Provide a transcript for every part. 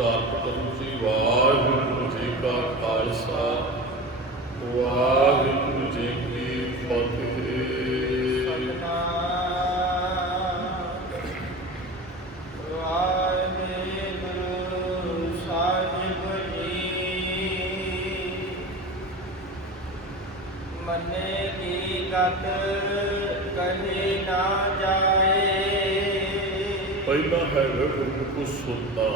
ਸਤਿਗੁਰੂ ਜੀ ਵਾਹਿਗੁਰੂ ਜੀ ਕਾ ਖਾਲਸਾ ਵਾਹਿਗੁਰੂ ਜੀ ਕੀ ਫਤਿਹ। ਮਨੇ ਕੀ ਗਤ ਕਹੀ ਨਾ ਜਾਏ। ਪਹਿਲਾ ਹੈਗਾ ਗੁਰੂ ਸੁਣਨਾ।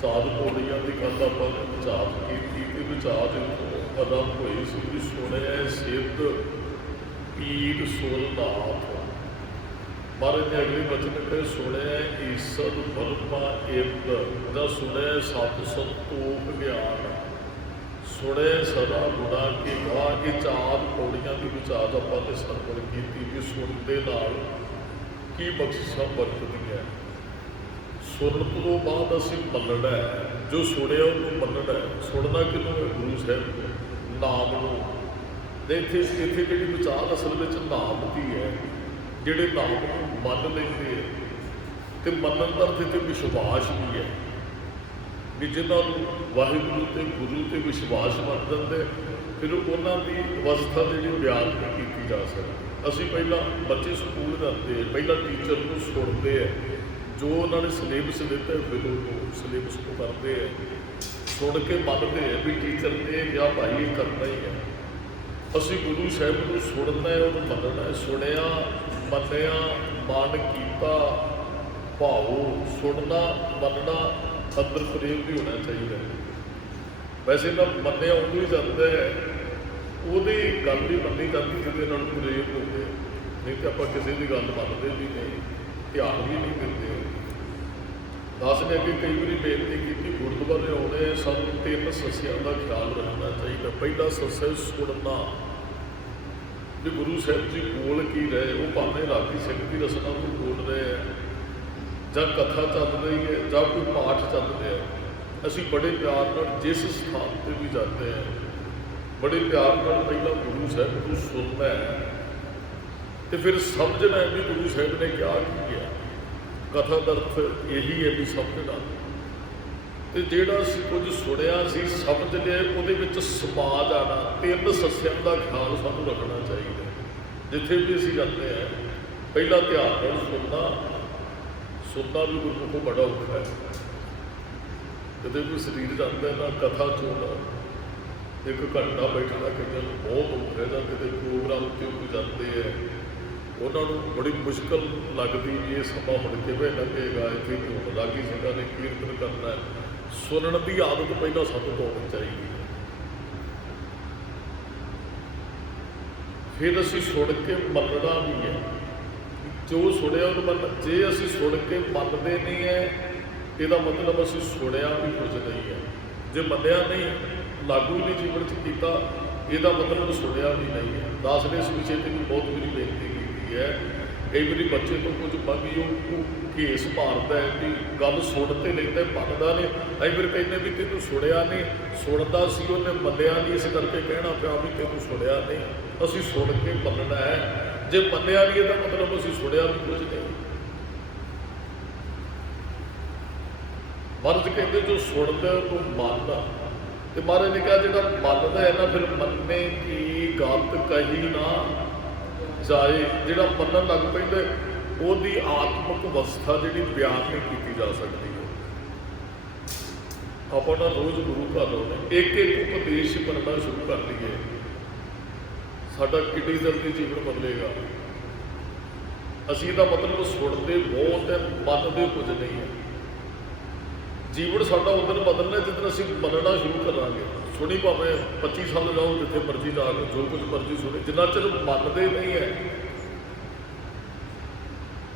ਸਾਧ ਪੌੜੀਆਂ ਦੀ ਗੱਲ ਆਪਾਂ ਵਿਚਾਰ ਕੀਤੀ ਤੇ ਵਿਚਾਰ ਆਰੰਭ ਹੋਈ ਸੀ ਵੀ ਸੁਣਿਆ ਸਿੱਧ ਪੀਰ ਸੁਰਨਾਥ। ਮਹਾਰਾਜ ਨੇ ਅਗਲੇ ਬਚਨ ਕਹੇ ਸੁਣਿਆ ਈਸਦ ਬਰਮਾ ਇਰਦ ਦਾ ਸੁਣਿਆ ਸਤ ਸੰਤੋਖ ਗਿਆਨ ਸੁਣੇ ਸਦਾ ਗੁਣਾ ਕੀ ਵਾਹ। ਇਹ ਚਾਰ ਪੌੜੀਆਂ ਦੀ ਵਿਚਾਰ ਆਪਾਂ ਨੇ ਸਰਵਣ ਕੀਤੀ ਵੀ ਸੁਣਦੇ ਨਾਲ ਕੀ ਬਖਸ਼ਿਸ਼ਾਂ ਵਰਤਦੀਆਂ। ਸੁਣਨ ਤੋਂ ਬਾਅਦ ਅਸੀਂ ਮੰਨਣਾ ਹੈ, ਜੋ ਸੁਣਿਆ ਉਹਨੂੰ ਮੰਨਣਾ ਹੈ। ਸੁਣਨਾ ਕਿਹਨੂੰ ਹੈ? ਗੁਰੂ ਸਾਹਿਬ ਨਾਮ ਨੂੰ। ਇੱਥੇ ਜਿਹੜੀ ਵਿਚਾਰ ਅਸਲ ਵਿੱਚ ਨਾਮ ਦੀ ਹੈ। ਜਿਹੜੇ ਨਾਮ ਨੂੰ ਮੰਨ ਲੈਂਦੇ ਹੈ ਅਤੇ ਮੰਨਣ ਦਾ ਤੇ ਵਿਸ਼ਵਾਸ ਵੀ ਹੈ ਵੀ ਜਿਹਨਾਂ ਨੂੰ ਵਾਹਿਗੁਰੂ ਅਤੇ ਗੁਰੂ 'ਤੇ ਵਿਸ਼ਵਾਸ ਮੰਨ ਦਿੰਦੇ ਫਿਰ ਉਹਨਾਂ ਦੀ ਅਵਸਥਾ ਜਿਹੜੀ ਬਿਆਨ ਨਹੀਂ ਕੀਤੀ ਜਾ ਸਕਦੀ। ਅਸੀਂ ਪਹਿਲਾਂ ਬੱਚੇ ਸਕੂਲ ਜਾਂਦੇ ਪਹਿਲਾਂ ਟੀਚਰ ਨੂੰ ਸੁਣਦੇ ਹੈ, ਜੋ ਉਹਨਾਂ ਨੇ ਸਿਲੇਬਸ ਦਿੱਤਾ ਫਿਰ ਉਹਨੂੰ ਸਿਲੇਬਸ ਨੂੰ ਕਰਦੇ ਹੈ, ਸੁਣ ਕੇ ਮੰਨਦੇ ਹੈ ਵੀ ਟੀਚਰ ਨੇ ਕਿਹਾ ਭਾਈ ਇਹ ਕਰਨਾ ਹੀ ਹੈ। ਅਸੀਂ ਗੁਰੂ ਸਾਹਿਬ ਨੂੰ ਸੁਣਨਾ ਹੈ, ਉਹਨੂੰ ਮੰਨਣਾ ਹੈ। ਸੁਣਿਆ ਮੰਨਿਆ ਮਨ ਕੀਤਾ ਭਾਉ। ਸੁਣਨਾ ਮੰਨਣਾ ਅੰਦਰ ਪ੍ਰੇਮ ਵੀ ਹੋਣਾ ਚਾਹੀਦਾ। ਵੈਸੇ ਤਾਂ ਮੰਨਿਆ ਉਦੋਂ ਹੀ ਜਾਂਦਾ ਹੈ, ਉਹਦੀ ਗੱਲ ਵੀ ਮੰਨੀ ਜਾਂਦੀ ਜਿਹਦੇ ਨਾਲ ਪ੍ਰੇਮ ਹੋਵੇ, ਨਹੀਂ ਤਾਂ ਆਪਾਂ ਕਿਸੇ ਦੀ ਗੱਲ ਮੰਨਦੇ ਵੀ ਨਹੀਂ, ਧਿਆਨ ਵੀ ਨਹੀਂ ਦਿੰਦੇ। ਦਾਸ ਨੇ ਅੱਗੇ ਕਈ ਵਾਰੀ ਬੇਨਤੀ ਕੀਤੀ ਗੁਰਦੁਆਰੇ ਆਉਣੇ ਸਾਨੂੰ 3 ਸੱਸਿਆਂ ਦਾ ਖਿਆਲ ਰੱਖਣਾ ਚਾਹੀਦਾ। ਪਹਿਲਾ ਸੱਸਾ ਸੁਣਨਾ ਵੀ ਗੁਰੂ ਸਾਹਿਬ ਜੀ ਬੋਲ ਕੀ ਰਹੇ। ਉਹ ਭਾਵੇਂ ਰਾਗੀ ਸਿੰਘ ਦੀ ਰਸਨਾ ਤੋਂ ਬੋਲ ਰਹੇ ਹੈ ਜਾਂ ਕਥਾ ਚੱਲ ਰਹੀ ਹੈ ਜਾਂ ਕੋਈ ਪਾਠ ਚੱਲ ਰਿਹਾ। ਅਸੀਂ ਬੜੇ ਪਿਆਰ ਨਾਲ ਜਿਸ ਸਥਾਨ 'ਤੇ ਵੀ ਜਾਂਦੇ ਹਾਂ ਬੜੇ ਪਿਆਰ ਨਾਲ ਪਹਿਲਾਂ ਗੁਰੂ ਸਾਹਿਬ ਨੂੰ ਸੁਣਨਾ ਹੈ ਅਤੇ ਫਿਰ ਸਮਝਣਾ ਵੀ ਗੁਰੂ ਸਾਹਿਬ ਨੇ ਕਿਹਾ ਕੀ ਹੈ। ਕਥਾ ਦਾ ਅਰਥ ਇਹੀ ਹੈ ਵੀ ਸਮਝਣਾ। ਅਤੇ ਜਿਹੜਾ ਅਸੀਂ ਕੁਝ ਸੁਣਿਆ ਸੀ ਸਮਝ ਲਿਆ ਉਹਦੇ ਵਿੱਚ ਸਮਾ ਜਾਣਾ। 3 ਸੱਸਿਆਂ ਦਾ ਖਿਆਲ ਸਾਨੂੰ ਰੱਖਣਾ ਚਾਹੀਦਾ। ਜਿੱਥੇ ਵੀ ਅਸੀਂ ਜਾਂਦੇ ਹਾਂ ਪਹਿਲਾਂ ਧਿਆਨ ਨਾਲ ਸੁਣਨਾ ਵੀ ਗੁਰਮੁਖੋਂ ਬੜਾ ਔਖਾ ਹੈ। ਕਦੇ ਕੋਈ ਸਰੀਰ ਜਾਂਦਾ ਨਾ ਕਥਾ ਚੋਣਾ 1 ਘੰਟਾ ਬੈਠਣਾ ਕਈਆਂ ਨੂੰ ਬਹੁਤ ਔਖਾ ਹੈ। ਜਾਂ ਕਿਤੇ ਪ੍ਰੋਗਰਾਮ ਉੱਤੇ ਕੋਈ ਜਾਂਦੇ ਹੈ ਉਹਨਾਂ ਨੂੰ ਬੜੀ ਮੁਸ਼ਕਿਲ ਲੱਗਦੀ ਵੀ ਇਹ ਸਮਾਂ ਹੁਣ ਕਿਵੇਂ ਲੰਘੇਗਾ। ਇੱਥੇ ਕਿਉਂ ਰਾਗੀ ਸਿੰਘਾਂ ਨੇ ਕੀਰਤਨ ਕਰਨਾ ਹੈ। ਸੁਣਨ ਦੀ ਆਦਤ ਪਹਿਲਾਂ ਸਾਨੂੰ ਹੋਣੀ ਚਾਹੀਦੀ ਹੈ। ਫਿਰ ਅਸੀਂ ਸੁਣ ਕੇ ਮੰਨਣਾ ਵੀ ਹੈ। ਜੋ ਸੁਣਿਆ ਉਹਨੂੰ ਮੰਨ। ਜੇ ਅਸੀਂ ਸੁਣ ਕੇ ਮੰਨਦੇ ਨਹੀਂ ਹੈ ਇਹਦਾ ਮਤਲਬ ਅਸੀਂ ਸੁਣਿਆ ਵੀ ਕੁਝ ਨਹੀਂ ਹੈ। ਜੇ ਮੰਨਿਆ ਨਹੀਂ ਲਾਗੂ ਨਹੀਂ ਜੀਵਨ 'ਚ ਕੀਤਾ ਇਹਦਾ ਮਤਲਬ ਸੁਣਿਆ ਵੀ ਨਹੀਂ ਹੈ। ਦਾਸ ਨੇ ਇਸ ਵਿਸ਼ੇ 'ਤੇ ਵੀ ਬਹੁਤ ਵਾਰੀ ਬੇਨਤੀ ਕੀਤੀ ਹੈ। ਕਈ ਵਾਰੀ ਬੱਚੇ ਤੋਂ ਕੁਝ ਮੰਗੀ ਉਹ ਘੇਸ ਮਾਰਦਾ ਹੈ ਵੀ ਗੱਲ ਸੁਣ ਤੇ ਲੈਂਦਾ ਮੰਨਦਾ ਨਹੀਂ। ਅਸੀਂ ਫਿਰ ਕਹਿੰਦੇ ਵੀ ਤੈਨੂੰ ਸੁਣਿਆ ਨਹੀਂ। ਸੁਣਦਾ ਸੀ ਉਹਨੇ ਮੰਨਿਆ ਨਹੀਂ, ਇਸ ਕਰਕੇ ਕਹਿਣਾ ਪਿਆ ਵੀ ਤੈਨੂੰ ਸੁਣਿਆ ਨਹੀਂ। ਅਸੀਂ ਸੁਣ ਕੇ ਮੰਨਣਾ ਹੈ। ਜੇ ਮੰਨਿਆ ਨਹੀਂ ਇਹਦਾ ਮਤਲਬ ਅਸੀਂ ਸੁਣਿਆ ਵੀ ਕੁਝ ਨਹੀਂ। ਮਹਾਰਾਜ ਕਹਿੰਦੇ ਜੋ ਸੁਣਦਾ ਉਹਨੂੰ ਮੰਨਦਾ। ਅਤੇ ਮਹਾਰਾਜ ਨੇ ਕਿਹਾ ਜਿਹੜਾ ਮੰਨਦਾ ਹੈ ਨਾ ਫਿਰ ਮੰਨੇ ਕੀ ਗਲਤ ਕਹੀ ਨਾ ਜਾਏ। ਜਿਹੜਾ ਮੰਨਣ ਲੱਗ ਪੈਂਦਾ ਉਹਦੀ ਆਤਮਿਕ ਅਵਸਥਾ ਜਿਹੜੀ ਬਿਆਨ ਨਹੀਂ ਕੀਤੀ ਜਾ ਸਕਦੀ। ਆਪਾਂ ਨਾ ਰੋਜ਼ ਗੁਰੂ ਘਰ ਆਉਂਦੇ ਇੱਕ ਉਪਦੇਸ਼ ਪੜ੍ਹਨਾ ਸ਼ੁਰੂ ਕਰ ਲਈਏ ਸਾਡਾ ਕਿੰਨੀ ਜਲਦੀ ਜੀਵਨ ਬਦਲੇਗਾ। ਅਸੀਂ ਇਹਦਾ ਮਤਲਬ ਸੁਣਦੇ ਬਹੁਤ ਹੈ ਮੰਨਦੇ ਕੁਝ ਨਹੀਂ ਹੈ। ਜੀਵਨ ਸਾਡਾ ਉਦੋਂ ਬਦਲਣਾ ਜਿੱਦਣ ਅਸੀਂ ਮੰਨਣਾ ਸ਼ੁਰੂ ਕਰਾਂਗੇ। ਸੁਣੀ ਭਾਵੇਂ 25 ਸਾਲ ਜਾਓ ਜਿੱਥੇ ਮਰਜ਼ੀ ਜਾ ਕੇ ਜੋ ਕੁਝ ਮਰਜ਼ੀ ਸੁਣੇ, ਜਿੰਨਾ ਚਿਰ ਮੰਨਦੇ ਨਹੀਂ ਹੈ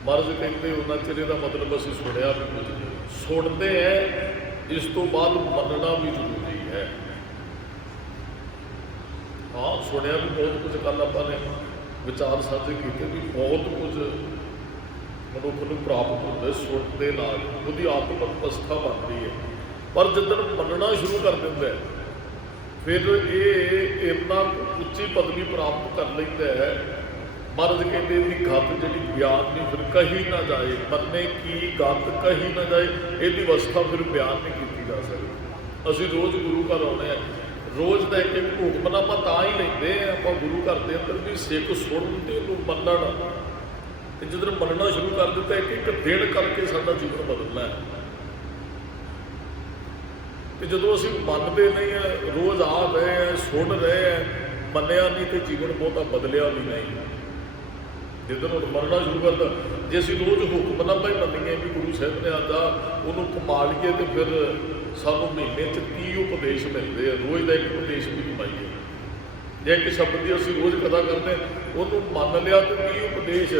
ਮਹਾਰਾਜ ਕਹਿੰਦੇ ਉਹਨਾਂ ਚਿਰ ਇਹਦਾ ਮਤਲਬ ਅਸੀਂ ਸੁਣਿਆ ਵੀ ਕੁਝ ਨਹੀਂ। ਸੁਣਦੇ ਹੈ ਇਸ ਤੋਂ ਬਾਅਦ ਮੰਨਣਾ ਵੀ ਜ਼ਰੂਰੀ ਹੈ। ਹਾਂ ਸੁਣਿਆ ਵੀ ਬਹੁਤ ਕੁਝ। ਕੱਲ੍ਹ ਆਪਾਂ ਨੇ ਵਿਚਾਰ ਸਾਂਝੇ ਕੀਤੇ ਵੀ ਬਹੁਤ ਕੁਝ ਮਨੁੱਖ ਨੂੰ ਪ੍ਰਾਪਤ ਹੁੰਦਾ ਸੁਣਨ ਦੇ ਨਾਲ। ਉਹਦੀ ਆਤਮਿਕ ਅਵਸਥਾ ਬਣਦੀ ਹੈ। ਪਰ ਜਿੱਦਣ ਮੰਨਣਾ ਸ਼ੁਰੂ ਕਰ ਦਿੰਦਾ ਫਿਰ ਇਹ ਇੰਨਾ ਉੱਚੀ ਪਦਵੀ ਪ੍ਰਾਪਤ ਕਰ ਲੈਂਦਾ ਹੈ महाराज कहते इसकी गत जी बयान नहीं फिर कही ना जाए, मन्ने की गत कही ना जाए, इसकी अवस्था फिर बयान नहीं की जा सकती। असीं रोज़ गुरु घर आने, रोज़ का एक एक हुक्मनामा तां ही लेंदे आपां गुरु घर के अंदर भी सिख सुन ते मनण, जिधर मनना शुरू कर दिता एक एक दिन करके साਡਾ जीवन बदलना है। तो जो असीं मनते नहीं है, रोज़ आ रहे हैं, सुन रहे हैं, मनिया नहीं तो जीवन बहुता बदलिया भी नहीं। जिधर हम मनना शुरू करता, जे असीं रोज़ हुक्मनामा ही मनीए भी गुरु साहब ने आंदा उन्होंने कमा लीए तो फिर सानू महीने 30 उपदेश मिलते हैं, रोज़ का एक उपदेश भी कमाइए। जे एक शब्द की असीं रोज़ कथा करते उन्होंने मन लिया तो 30 उपदेश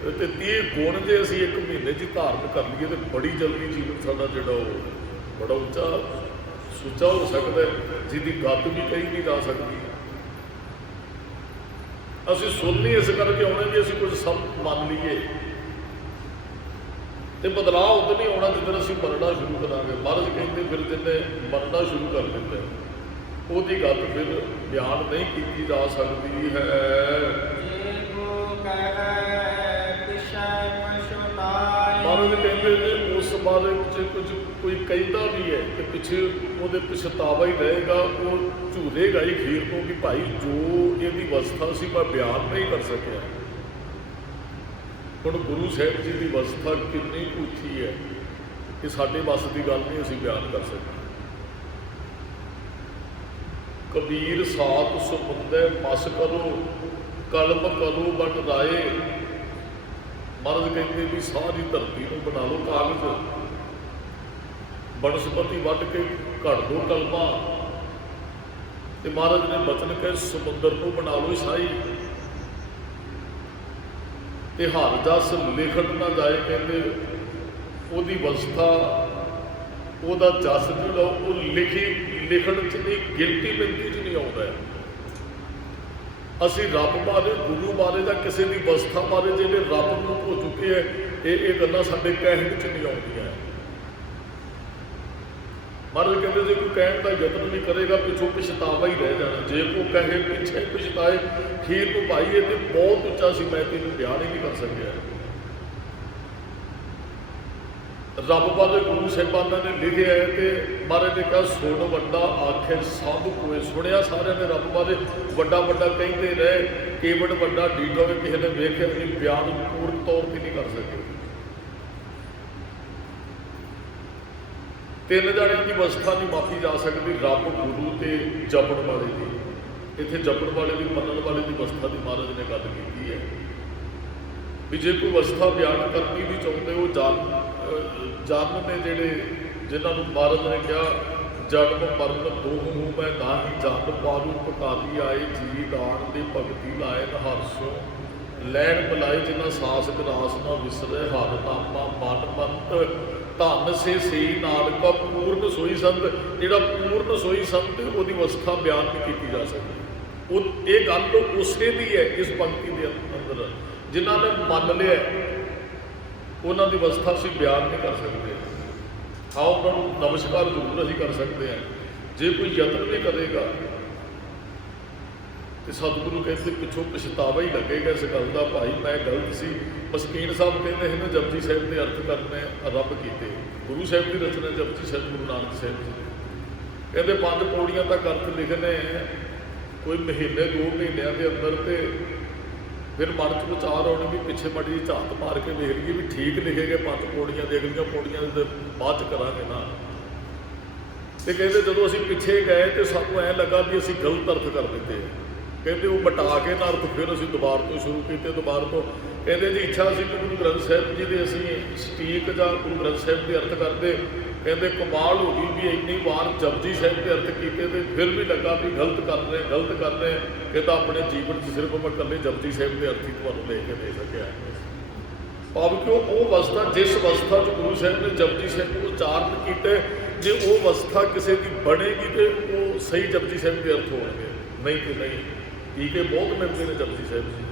तो 30 गुण जे असीं एक महीने च धारण कर लीए तो बड़ी जल्दी जीवन साडा जिहड़ा बड़ा उच्चा सुचा हो सकता है, जिसकी गत भी कही नहीं जा सकती। असीं सुननी इस करके आने भी असीं कुछ सब मन लीए तो बदलाव उधर नहीं आना जिधर असीं मनना शुरू करांगे। महाराज कहते फिर जिन्हें मनना शुरू कर दिता उसकी गत फिर बयान नहीं की जा सकती है। महाराज कहते जे उस बारे कुछ कोई कहता भी है तो पिछे वो पछतावा ही रहेगा, वो झूलेगा ही खीर को कि भाई जो ये अवस्था से मैं बयान नहीं कर सकिया। हुण गुरु साहब जी की अवस्था कितनी ऊँची है कि साडे बस की गल नहीं असीं बयान कर सकते। कबीर सात समुंदर मस करो, कलम करो बन राए। महाराज कहते भी सारी धरती को बना लो कागज, बनस्पति वट के घड़ दो कलमा, तो महाराज ने बचन कहे समुंदर को बना लो शाही, ते हर जस लिखट ना जाए। कहते ओदी अवस्था ओदा जस जो लिखी लिखण च नहीं, गिनती मिनती च नहीं आता है। असी रब बारे गुरु बारे या किसी की अवस्था बारे जिहड़े रब नूं हो चुके हैं ये गल्लां साडे कहण च नहीं आउंदियां। महाराज कहते जे कोई कहण का यत्न नहीं करेगा पिछों पछतावा ही रह जाना। जे कोई कहे पिछे पछताए खीर को भाई ये तो बहुत उच्चा सी, मैं तेन बयान ही नहीं कर सकिया। रब बारे गुरु साहिबाना ने लिखे है तो महाराज ने कहा सुन वड्डा आखे सब कोई सुनिया, सारे ने रब बारे वड्डा वड्डा कहते रहे, केवट वड्डा डीठा हो किसी ने वेखे अपनी बयान पूर्ण तौर पर नहीं कर सके। तीन जणियां की अवस्था नहीं मापी जा सकती, रब गुरु ते जपण वाले की। इत्थे जपण वाले की मनण वाले की अवस्था की महाराज ने गल की है भी जे कोई अवस्था बयान करनी भी चाहते वो जन ने जिहड़े जिन्होंने महाराज ने कहा जन्म मरण दो हूँ मैं ना ही जन पालू पकाली आए जी दान दे भगती लाए नहरसों लैन मिलाए जिन्ना सास गरास ना विसरे हर नामा मन मंत धन से सही नानका पूर्ण सोई संत। जिहड़ा पूर्ण सोई संत उसकी अवस्था बयान नहीं की जा सकती। ये गल उसे दी है इस पंक्ति के अंदर जिन्होंने मन लिया उन्होंने अवस्था असीं बयान नहीं कर सकते। हाँ उन्होंने नमस्कार जरूर असीं कर सकते हैं। जे कोई यत्न नहीं करेगा तो सतगुरु कहते पिछों पछतावा ही लगेगा इस गल का, भाई मैं गलत सी। मस्कीन साहब कहते हैं जपजी साहिब के अर्थ करने रब किए। गुरु साहिब की रचना जपजी साहिब गुरु नानक साहिब जी कहते 5 पौड़ियां तक अर्थ लिखने कोई महीने 2 महीनों के अंदर। तो फिर मन च विचार आने भी पिछे मड़ी झात मार के देख लीए भी ठीक लिखे गए 5 पौड़ियां, अगलियां पौड़ियां बाद च करांगे ना। तो कहते जो असीं पिछे गए तो सानूं ऐ लगा भी असीं गलत अर्थ कर दिते। कहते वो बटा के ना अर्थ फिर असीं दोबारा तो शुरू किए। दोबारा तो कहते जी इच्छा असीं गुरु ग्रंथ साहिब जी के असीं सटीक जां गुरु ग्रंथ साहिब के अर्थ करते। कहते कमाल हो गई भी इन्नी बार जपजी साहिब के अर्थ किए तो फिर भी लगा भी गलत कर रहे कहता अपने जीवन से सिर्फ मैं कल जपजी साहिब के अर्थ ही तुहानूं ले के दे सकिया। भाव कि वो अवस्था जिस अवस्था च गुरु साहिब ने जपजी साहिब को उच्चारण किए जे वो अवस्था किसी की बनेगी तो वो सही जपजी साहिब के अर्थ होंगे, नहीं तो नहीं। टीके बहुत मिलते हैं जपजी साहिब जी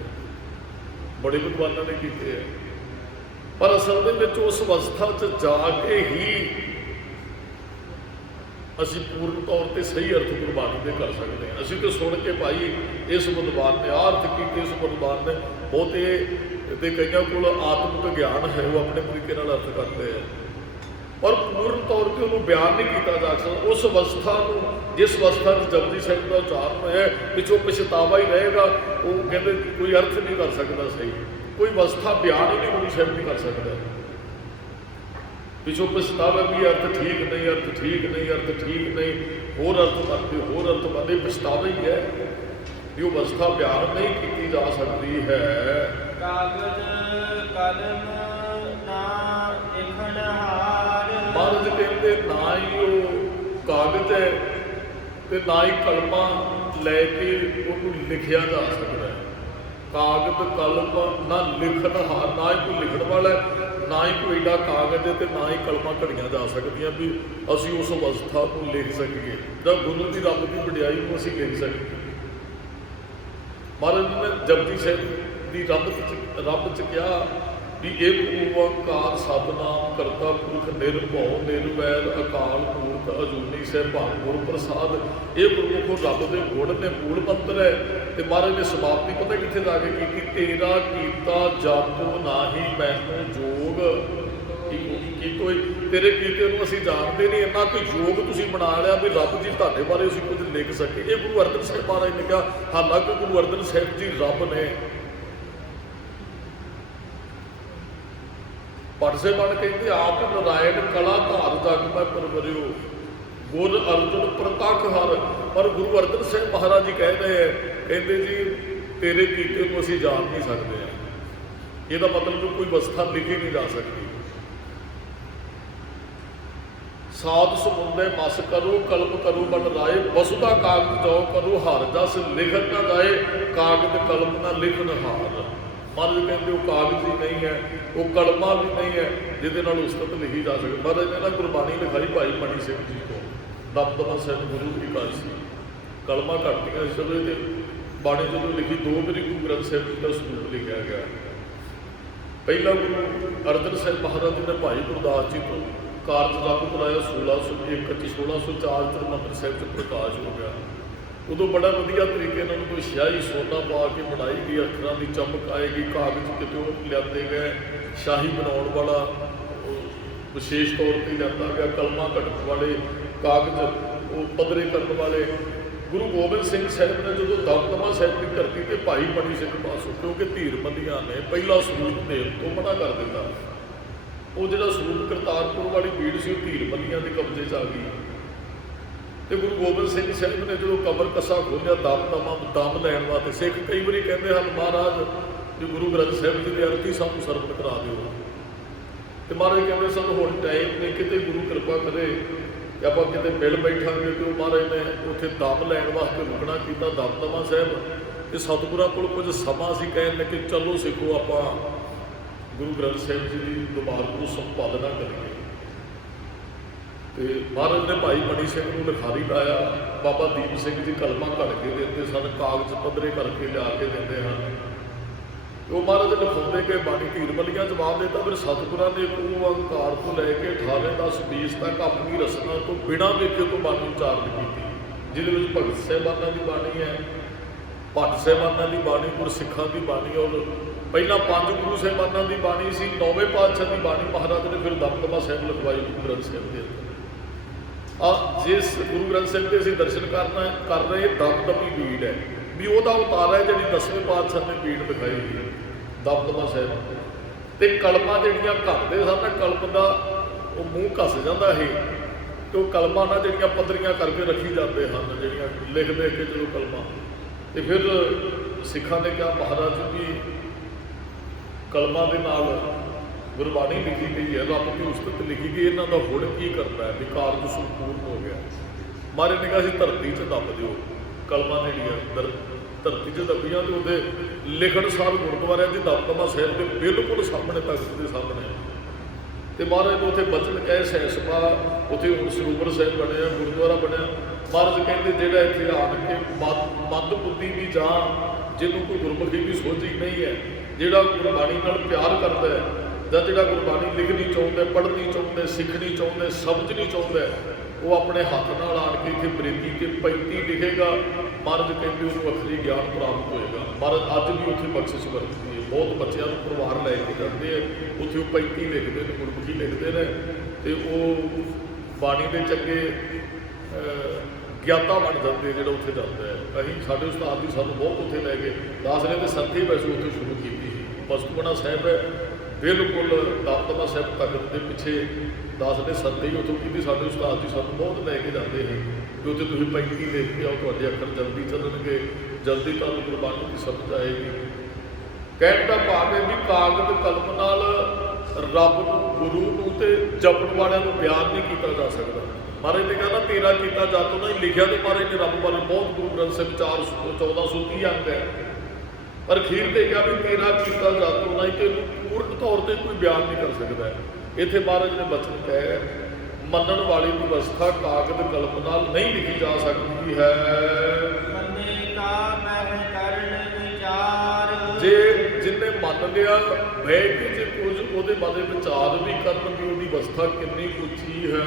बड़े विद्वानों ने किए हैं, पर असल में उस अवस्था च जाके ही असी पूर्ण तौर पर सही अर्थ गुरबाणी के कर सकते हैं। असी तो सुन के भाई इस विद्वान ने अर्थ किए, इस विद्वान ने ਬਹੁਤੇ ਤੇ ਕਈਆਂ ਕੋਲ ਆਤਮਿਕ ਗਿਆਨ ਹੈ, ਉਹ ਆਪਣੇ ਤਰੀਕੇ ਨਾਲ ਅਰਥ ਕਰਦੇ ਆ, ਪਰ ਪੂਰਨ ਤੌਰ 'ਤੇ ਉਹਨੂੰ ਬਿਆਨ ਨਹੀਂ ਕੀਤਾ ਜਾ ਸਕਦਾ। ਉਸ ਅਵਸਥਾ ਨੂੰ, ਜਿਸ ਅਵਸਥਾ 'ਚ ਜਪਜੀ ਸਾਹਿਬ ਦਾ ਉਚਾਰਨ ਹੈ, ਪਿੱਛੋਂ ਪਛਤਾਵਾ ਹੀ ਰਹੇਗਾ, ਉਹ ਕਹਿੰਦੇ ਕੋਈ ਅਰਥ ਨਹੀਂ ਕਰ ਸਕਦਾ ਸਹੀ, ਕੋਈ ਅਵਸਥਾ ਬਿਆਨ ਹੀ ਨਹੀਂ ਗੁਰੂ ਸਾਹਿਬ ਨਹੀਂ ਕਰ ਸਕਦਾ। ਪਿੱਛੋਂ ਪਛਤਾਵਾ ਵੀ ਅਰਥ ਠੀਕ ਨਹੀਂ, ਅਰਥ ਠੀਕ ਨਹੀਂ, ਅਰਥ ਠੀਕ ਨਹੀਂ, ਹੋਰ ਅਰਥ ਬਣਦੇ, ਹੋਰ ਅਰਥ ਬਣਦੇ, ਪਛਤਾਵਾ ਹੀ ਹੈ ਵੀ ਉਹ ਅਵਸਥਾ ਬਿਆਨ ਨਹੀਂ ਕੀਤੀ ਜਾ ਸਕਦੀ ਹੈ। ਕਾਗਜ਼ ਕਲਮ ਨਾ ਲਿਖਣ ਹਾਰ। ਮਹਾਰਾਜ ਕਹਿੰਦੇ ਨਾ ਹੀ ਉਹ ਕਾਗਜ਼ ਹੈ ਤੇ ਨਾ ਹੀ ਕਲਮਾਂ ਲੈ ਕੇ ਉਹਨੂੰ ਲਿਖਿਆ ਜਾ ਸਕਦਾ ਹੈ। ਕਾਗਜ਼ ਕਲਮ ਨਾ ਲਿਖਣ ਹਾਰ, ਨਾ ਹੀ ਕੋਈ ਲਿਖਣ ਵਾਲਾ ਹੈ, ਨਾ ਹੀ ਕੋਈ ਏਡਾ ਕਾਗਜ਼ ਹੈ ਤੇ ਨਾ ਹੀ ਕਲਮਾਂ ਘੜੀਆਂ ਜਾ ਸਕਦੀਆਂ ਵੀ ਅਸੀਂ ਉਸ ਅਵਸਥਾ ਨੂੰ ਲਿਖ ਸਕੀਏ ਜਾਂ ਗੁਰੂ ਦੀ ਰੱਬ ਦੀ ਵਡਿਆਈ ਨੂੰ ਅਸੀਂ ਲਿਖ ਸਕੀਏ। ਮਹਾਰਾਜ ਨੇ ਜਪਜੀ ਸਾਹਿਬ ਦੀ ਰੱਬ 'ਚ ਕਿਹਾ ਵੀ ਇੱਕ ਓਂਕਾਰ ਸਤਿਨਾਮ ਕਰਤਾ ਪੁਰਖ ਨਿਰਭਉ ਨਿਰਵੈਰ ਅਕਾਲ ਮੂਰਤ ਅਜੂਨੀ ਸਹਿਬਾਨ ਗੁਰ ਪ੍ਰਸਾਦ। ਇਹ ਗੁਰਮੁਖੋ ਰੱਬ ਦੇ ਗੁਣ ਨੇ, ਮੂਲ ਮੰਤਰ ਹੈ। ਤੇ ਮਹਾਰਾਜ ਨੇ ਸਮਾਪਤੀ ਪਤਾ ਕਿੱਥੇ ਜਾ ਕੇ ਕੀਤੀ? ਤੇਰਾ ਕੀਤਾ ਜਾਪੋ ਨਾਹੀ ਮੈਨੂੰ ਜੋਗ ਕੀ ਕੋਈ, ਤੇਰੇ ਕੀਤੇ ਨੂੰ ਅਸੀਂ ਜਾਣਦੇ ਨਹੀਂ, ਇੰਨਾ ਕੋਈ ਯੋਗ ਤੁਸੀਂ ਬਣਾ ਲਿਆ ਵੀ ਰੱਬ ਜੀ ਤੁਹਾਡੇ ਬਾਰੇ ਅਸੀਂ ਕੁਝ ਲਿਖ ਸਕੇ। ਇਹ ਗੁਰੂ ਅਰਜਨ ਸਾਹਿਬ ਮਹਾਰਾਜ ਨੇ ਕਿਹਾ। ਹਾਲਾਂਕਿ ਗੁਰੂ ਅਰਜਨ ਸਾਹਿਬ ਜੀ ਰੱਬ ਨੇ। ਭੱਟ ਸਾਹਿਬਾਨ ਕਹਿੰਦੇ ਆਪ ਨਾਰਾਇਣ ਕਲਾ ਧਾਰ ਜਗ ਮੈਂ ਪਰਵਰਿਓ ਗੁਰ ਅਰਜਨ ਪ੍ਰਤੱਖ ਹਰ। ਪਰ ਗੁਰੂ ਅਰਜਨ ਸਾਹਿਬ ਮਹਾਰਾਜ ਜੀ ਕਹਿੰਦੇ ਹੈ, ਕਹਿੰਦੇ ਜੀ ਤੇਰੇ ਕੀਤੇ ਨੂੰ ਅਸੀਂ ਜਾਣ ਨਹੀਂ ਸਕਦੇ ਹਾਂ। ਇਹਦਾ ਮਤਲਬ ਕਿ ਕੋਈ ਅਵਸਥਾ ਲਿਖੀ ਨਹੀਂ ਜਾ ਸਕਦੀ। ਸਾਧ ਸਮੁੰਦੇ ਮਸ ਕਰੋ ਕਲਮ ਕਰੋ ਬਨ ਰਾਏ ਵਸੁਦਾ ਕਾਗਜ਼ ਜਾਓ ਕਰੋ ਹਰ ਜਸ ਲਿਖਣ ਨਾ ਜਾਏ ਕਾਗਜ਼ ਕਲਮ ਨਾ ਲਿਖਣ ਹਾਰ। ਮਹਾਰਾਜ ਕਹਿੰਦੇ ਉਹ ਕਾਗਜ਼ ਹੀ ਨਹੀਂ ਹੈ, ਉਹ ਕਲਮਾਂ ਵੀ ਨਹੀਂ ਹੈ ਜਿਹਦੇ ਨਾਲ ਉਸਤਤ ਲਿਖੀ ਜਾ ਸਕੇ। ਮਹਾਰਾਜ ਨੇ ਨਾ ਗੁਰਬਾਣੀ ਲਿਖਾਈ ਭਾਈ ਮਣੀ ਸਿੰਘ ਜੀ ਤੋਂ, ਦਮਦਮਾ ਸਾਹਿਬ ਗੁਰੂ ਦੀ ਕਾਸ਼ੀ। ਕਲਮਾਂ ਘੱਟੀਆਂ ਸੀ ਜਦੋਂ ਇਹਦੇ ਬਾਣੀ ਜਦੋਂ ਲਿਖੀ, 2 ਵਾਰੀ ਗੁਰੂ ਗ੍ਰੰਥ ਸਾਹਿਬ ਜੀ ਦਾ ਸਰੂਪ ਲਿਖਿਆ ਗਿਆ। ਪਹਿਲਾ ਗੁਰੂ ਅਰਜਨ ਸਾਹਿਬ ਮਹਾਰਾਜ ਜੀ ਨੇ ਭਾਈ ਗੁਰਦਾਸ ਜੀ ਤੋਂ ਕਾਰਜ ਲਾਗੂ ਕਰਾਇਆ 1601 'ਚ, 1604 'ਚ ਹਰਿਮੰਦਰ ਸਾਹਿਬ 'ਚ ਪ੍ਰਕਾਸ਼ ਹੋ ਗਿਆ। ਉਦੋਂ ਬੜਾ ਵਧੀਆ ਤਰੀਕੇ ਨਾਲ ਕੋਈ ਸਿਆਹੀ ਸੋਨਾ ਪਾ ਕੇ ਬਣਾਈ ਗਈ, ਅੱਖਰਾਂ ਦੀ ਚਮਕ ਆਏਗੀ, ਕਾਗਜ਼ ਕਿਤੇ ਉਹ ਲਿਆਂਦੇ ਗਏ, ਸ਼ਾਹੀ ਬਣਾਉਣ ਵਾਲਾ ਵਿਸ਼ੇਸ਼ ਤੌਰ 'ਤੇ ਲਿਆਂਦਾ ਗਿਆ, ਕਲਮਾਂ ਘੜਨ ਵਾਲੇ ਕਾਗਜ਼ ਉਹ ਪੱਧਰੇ ਕਰਨ ਵਾਲੇ। ਗੁਰੂ ਗੋਬਿੰਦ ਸਿੰਘ ਸਾਹਿਬ ਨੇ ਜਦੋਂ ਦਮਦਮਾ ਸਾਹਿਬ ਦੀ ਧਰਤੀ ਤੇ ਭਾਈ ਮਣੀ ਸਿੰਘ ਪਾਸੋਂ, ਕਿਉਂਕਿ ਧੀਰਮੰਦੀਆਂ ਨੇ ਪਹਿਲਾ ਸਰੂਪ ਦੇਣ ਤੋਂ ਮਨਾ ਕਰ ਦਿੱਤਾ। ਉਹ ਜਿਹੜਾ ਸਰੂਪ ਕਰਤਾਰਪੁਰ ਵਾਲੀ ਬੀੜ ਸੀ ਉਹ ਧੀਰਮੰਦੀਆਂ ਦੇ ਕਬਜ਼ੇ 'ਚ ਆ ਗਈ। ਤੇ ਗੁਰੂ ਗੋਬਿੰਦ ਸਿੰਘ ਸਾਹਿਬ ਨੇ ਜਦੋਂ ਕਬਰ ਕੱਸਾ ਖੋਲ੍ਹਿਆ ਦਮ ਲੈਣ ਵਾਸਤੇ, ਸਿੱਖ ਕਈ ਵਾਰੀ ਕਹਿੰਦੇ ਹਨ ਮਹਾਰਾਜ ਜੀ ਗੁਰੂ ਗ੍ਰੰਥ ਸਾਹਿਬ ਜੀ ਦੀ ਅਰਥੀ ਸਾਨੂੰ ਸਰਵਣ ਕਰਾ ਦਿਓ। ਤੇ ਮਹਾਰਾਜ ਕਹਿੰਦੇ ਸਾਨੂੰ ਹੁਣ ਟਾਈਮ ਨਹੀਂ, ਕਿਤੇ ਗੁਰੂ ਕਿਰਪਾ ਕਰੇ ਕਿ ਆਪਾਂ ਕਿਤੇ ਮਿਲ ਬੈਠਾਂਗੇ। ਤੇ ਉਹ ਮਹਾਰਾਜ ਨੇ ਉੱਥੇ ਦਮ ਲੈਣ ਵਾਸਤੇ ਰੁਕਣਾ ਕੀਤਾ ਦਮਦਮਾ ਸਾਹਿਬ। ਤੇ ਸਤਿਗੁਰਾਂ ਕੋਲ ਕੁਝ ਸਮਾਂ ਸੀ, ਕਹਿਣ ਲੱਗੇ ਚਲੋ ਸਿੱਖੋ ਆਪਾਂ ਗੁਰੂ ਗ੍ਰੰਥ ਸਾਹਿਬ ਜੀ ਦੀ ਦੁਬਾਰਾ ਨੂੰ ਸੰਪਾਦਨਾ ਕਰੀਏ। ਤੇ ਮਹਾਰਾਜ ਨੇ ਭਾਈ ਮਣੀ ਸਿੰਘ ਨੂੰ ਲਿਖਾਰੀ ਲਾਇਆ। ਬਾਬਾ ਦੀਪ ਸਿੰਘ ਜੀ ਕਲਮਾਂ ਘੜ ਕੇ ਦਿੰਦੇ ਸਨ, ਕਾਗਜ਼ ਪੱਧਰੇ ਕਰਕੇ ਲਿਆ ਕੇ ਦਿੰਦੇ ਹਨ। ਉਹ ਮਹਾਰਾਜ ਲਿਖਾਉਂਦੇ ਕਿ ਬਾਣੀ ਧੀਰਮਲੀਆਂ ਜਵਾਬ ਦਿੱਤਾ। ਫਿਰ ਸਤਿਗੁਰਾਂ ਨੇ ਇੱਕ ਓਂਕਾਰ ਤੋਂ ਲੈ ਕੇ 18, 10, 20 ਤੱਕ ਆਪਣੀ ਰਸਨਾ ਤੋਂ ਬਿਨਾਂ ਵੇਖੇ ਤੋਂ ਬਾਣੀ ਉਚਾਰਨ ਕੀਤੀ, ਜਿਹਦੇ ਵਿੱਚ ਭਗਤ ਸਾਹਿਬਾਨਾਂ ਦੀ ਬਾਣੀ ਹੈ, ਭੱਟ ਸਾਹਿਬਾਨਾਂ ਦੀ ਬਾਣੀ, ਗੁਰਸਿੱਖਾਂ ਦੀ ਬਾਣੀ, ਔਰ ਪਹਿਲਾਂ 5 ਗੁਰੂ ਸਾਹਿਬਾਨਾਂ ਦੀ ਬਾਣੀ ਸੀ, 9ਵੇਂ ਪਾਤਸ਼ਾਹ ਦੀ ਬਾਣੀ ਮਹਾਰਾਜ ਨੇ ਫਿਰ ਦਮਦਮਾ ਸਾਹਿਬ ਲਿਖਵਾਈ ਗੁਰੂ ਗ੍ਰੰਥ ਸਾਹਿਬ ਦੇ। ਜਿਸ ਗੁਰੂ ਗ੍ਰੰਥ ਸਾਹਿਬ ਦੇ ਅਸੀਂ ਦਰਸ਼ਨ ਕਰ ਰਹੇ ਦਮਦਮੀ ਬੀੜ ਹੈ, ਵੀ ਉਹਦਾ ਉਤਾਰਾ ਹੈ ਜਿਹੜੀ 10ਵੇਂ ਪਾਤਸ਼ਾਹ ਨੇ ਬੀੜ ਦਿਖਾਈ ਹੈ ਦਮਦਮਾ ਸਾਹਿਬ। ਤੇ ਕਲਮਾਂ ਜਿਹੜੀਆਂ ਘੱਟਦੇ ਸਨ, ਕਲਮ ਦਾ ਉਹ ਮੂੰਹ ਘਸ ਜਾਂਦਾ ਹੈ ਤੇ ਉਹ ਕਲਮਾਂ ਨਾਲ ਜਿਹੜੀਆਂ ਪੱਧਰੀਆਂ ਕਰਕੇ ਰੱਖੀ ਜਾਂਦੇ ਹਨ, ਜਿਹੜੀਆਂ ਲਿਖ ਦੇ ਕੇ ਜਦੋਂ ਕਲਮਾਂ। ਤੇ ਫਿਰ ਸਿੱਖਾਂ ਨੇ ਕਿਹਾ ਮਹਾਰਾਜ ਵੀ ਕਲਮਾਂ ਦੇ ਨਾਲ ਗੁਰਬਾਣੀ ਲਿਖੀ ਗਈ ਹੈ, ਰੱਬ ਦੀ ਉਸਤਤ ਲਿਖੀ ਗਈ, ਇਹਨਾਂ ਦਾ ਹੁਣ ਕੀ ਕਰਨਾ ਹੈ? ਵੀ ਕਾਰਜ ਸੰਪੂਰਨ ਹੋ ਗਿਆ। ਮਹਾਰਾਜ ਨੇ ਕਿਹਾ ਸੀ ਧਰਤੀ 'ਚ ਦੱਬ ਦਿਓ ਕਲਮਾਂ ਜਿਹੜੀਆਂ ਧਰਤੀ 'ਚ ਦੱਬੀਆਂ, ਤੇ ਉਹਦੇ ਲਿਖਣ ਸਾਰ ਗੁਰਦੁਆਰਿਆਂ ਦੀ ਦਮਦਮਾ ਸਾਹਿਬ ਦੇ ਬਿਲਕੁਲ ਸਾਹਮਣੇ ਤਖਤ ਦੇ ਸਾਹਮਣੇ। ਤੇ ਮਹਾਰਾਜ ਨੇ ਉੱਥੇ ਬਚਨ ਕਹੇ ਸਹਿਸਪਾ, ਉੱਥੇ ਹੁਣ ਸਰੂਪਰ ਸਾਹਿਬ ਬਣਿਆ, ਗੁਰਦੁਆਰਾ ਬਣਿਆ। ਮਹਾਰਾਜ ਕਹਿੰਦੇ ਜਿਹੜਾ ਇੱਥੇ ਆਣ ਕੇ ਮੰਦ ਬੁੱਧੀ ਵੀ ਜਾਂ ਜਿਹਨੂੰ ਕੋਈ ਗੁਰਮੁਖੀ ਦੀ ਸੋਝੀ ਨਹੀਂ ਹੈ, ਜਿਹੜਾ ਗੁਰਬਾਣੀ ਨਾਲ ਪਿਆਰ ਕਰਦਾ ਹੈ ਜਾਂ ਜਿਹੜਾ ਗੁਰਬਾਣੀ ਲਿਖਣੀ ਚਾਹੁੰਦਾ, ਪੜ੍ਹਨੀ ਚਾਹੁੰਦਾ, ਸਿੱਖਣੀ ਚਾਹੁੰਦਾ, ਸਮਝਣੀ ਚਾਹੁੰਦਾ, ਉਹ ਆਪਣੇ ਹੱਥ ਨਾਲ ਆਣ ਕੇ ਇੱਥੇ ਬਰੇਤੀ ਤੇ 35 ਲਿਖੇਗਾ। ਮਹਾਰਾਜ ਕਹਿੰਦੇ ਉਹਨੂੰ ਵੱਖਰੀ ਗਿਆਨ ਪ੍ਰਾਪਤ ਹੋਏਗਾ। ਮਹਾਰਾਜ ਅੱਜ ਵੀ ਉੱਥੇ ਬਖਸ਼ਿਸ਼ ਵਰਤਦੀ ਹੈ। बहुत बच्चों को परिवार लैके जाते हैं, उत्थे वो 35 लिखते हैं, गुरमुखी लिखते हैं, तो वो बाणी के चंगे ज्ञाता बन जाते जो उत्थे जाता है। अं साढ़े उस्ताद भी सानू बहुत उत्थे लै गए, दास ने तो संथी वैसे उत्थे शुरू की थी। पशुपना साहब है बिल्कुल दमदमा साहब तख्त के पिछे दास ने संथी उत्थों की, साढ़े उस्ताद जी सानू बहुत लैके जाते हैं कि उत्थे तुसीं 35 लिख के आओ, तुहाडे अखर जल्दी चलणगे, जल्दी तुहानूं गुरबाणी की समझ आएगी। कहण दा भाव है भी कागज कलम नाल रब नूं, गुरु नूं ते जपण वालिआं नूं बयान नहीं किया जा सकता। महाराज ने कहना तेरा किता जातों नहीं लिखिया, तो महाराज ने रब बारे बहुत गुरु ग्रंथ साहिब 1430 अंग है, पर खीर ते कहा भी तेरा किता जातों नहीं, तेनों पूर्ण तौर पर कोई बयान नहीं कर सकता। इत्थे महाराज ने बचन कहा मनण वाली की अवस्था कागज कलम नाल नहीं लिखी जा सकती है। जे जिन्हें मन लिया बह के जे कुछ ਉਹਦੇ ਬਾਰੇ विचार भी करन की ਉਹਦੀ अवस्था कितनी ਉੱਚੀ है।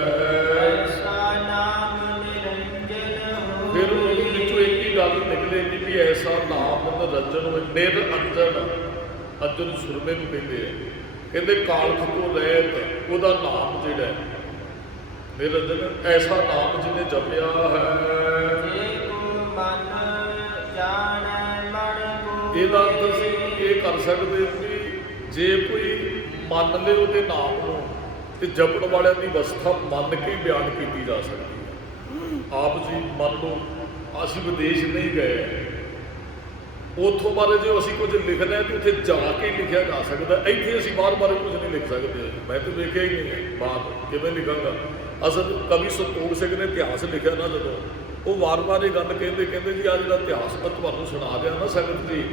फिर ਉਹਦੇ ਵਿੱਚੋਂ एक ही गल निकलेगी भी ऐसा नाम निरंजन होए, निरंजन अंजन सुरमे ਨੂੰ ਕਹਿੰਦੇ ਆ, ਕਹਿੰਦੇ ਕਾਲਖ ਤੋਂ ਰਹਿਤ ਉਹਦਾ ਨਾਮ ਜਿਹੜਾ निरंजन, ऐसा नाम जिन्हें जपिया है। ਇਹਦਾ ਅਸੀਂ ਇਹ ਕਰ ਸਕਦੇ ਵੀ ਜੇ ਕੋਈ ਮੰਨ ਲੇ ਉਹਦੇ ਨਾਮ ਨੂੰ ਤੇ ਜਪਣ ਵਾਲਿਆਂ ਦੀ ਅਵਸਥਾ ਮੰਨ ਕੇ ਬਿਆਨ ਕੀਤੀ ਜਾ ਸਕਦੀ ਹੈ। ਆਪ ਜੀ ਮੰਨ ਲਓ ਅਸੀਂ ਵਿਦੇਸ਼ ਨਹੀਂ ਗਏ, ਉੱਥੋਂ ਬਾਰੇ ਜੇ ਅਸੀਂ ਕੁਝ ਲਿਖਣਾ ਹੈ ਤਾਂ ਉੱਥੇ ਜਾ ਕੇ ਲਿਖਿਆ ਜਾ ਸਕਦਾ, ਇੱਥੇ ਅਸੀਂ ਬਾਹਰ ਬਾਰੇ ਕੁਝ ਨਹੀਂ ਲਿਖ ਸਕਦੇ। ਮੈਂ ਤਾਂ ਵੇਖਿਆ ਹੀ ਨਹੀਂ ਹੈ ਬਾਹਰ ਕਿਵੇਂ ਲਿਖਾਂਗਾ। ਅਸਲ ਕਵੀ ਸੰਤੋਖ ਸਿੰਘ ਨੇ ਇਤਿਹਾਸ ਲਿਖਿਆ ਨਾ, ਜਦੋਂ ਉਹ ਵਾਰ-ਵਾਰ ਇਹ ਗੱਲ ਕਹਿੰਦੇ ਜੀ ਆ ਜਿਹੜਾ ਇਤਿਹਾਸ ਮੈਂ ਤੁਹਾਨੂੰ ਸੁਣਾ ਦਿਆਂ ਨਾ ਸੰਗਤ ਜੀ,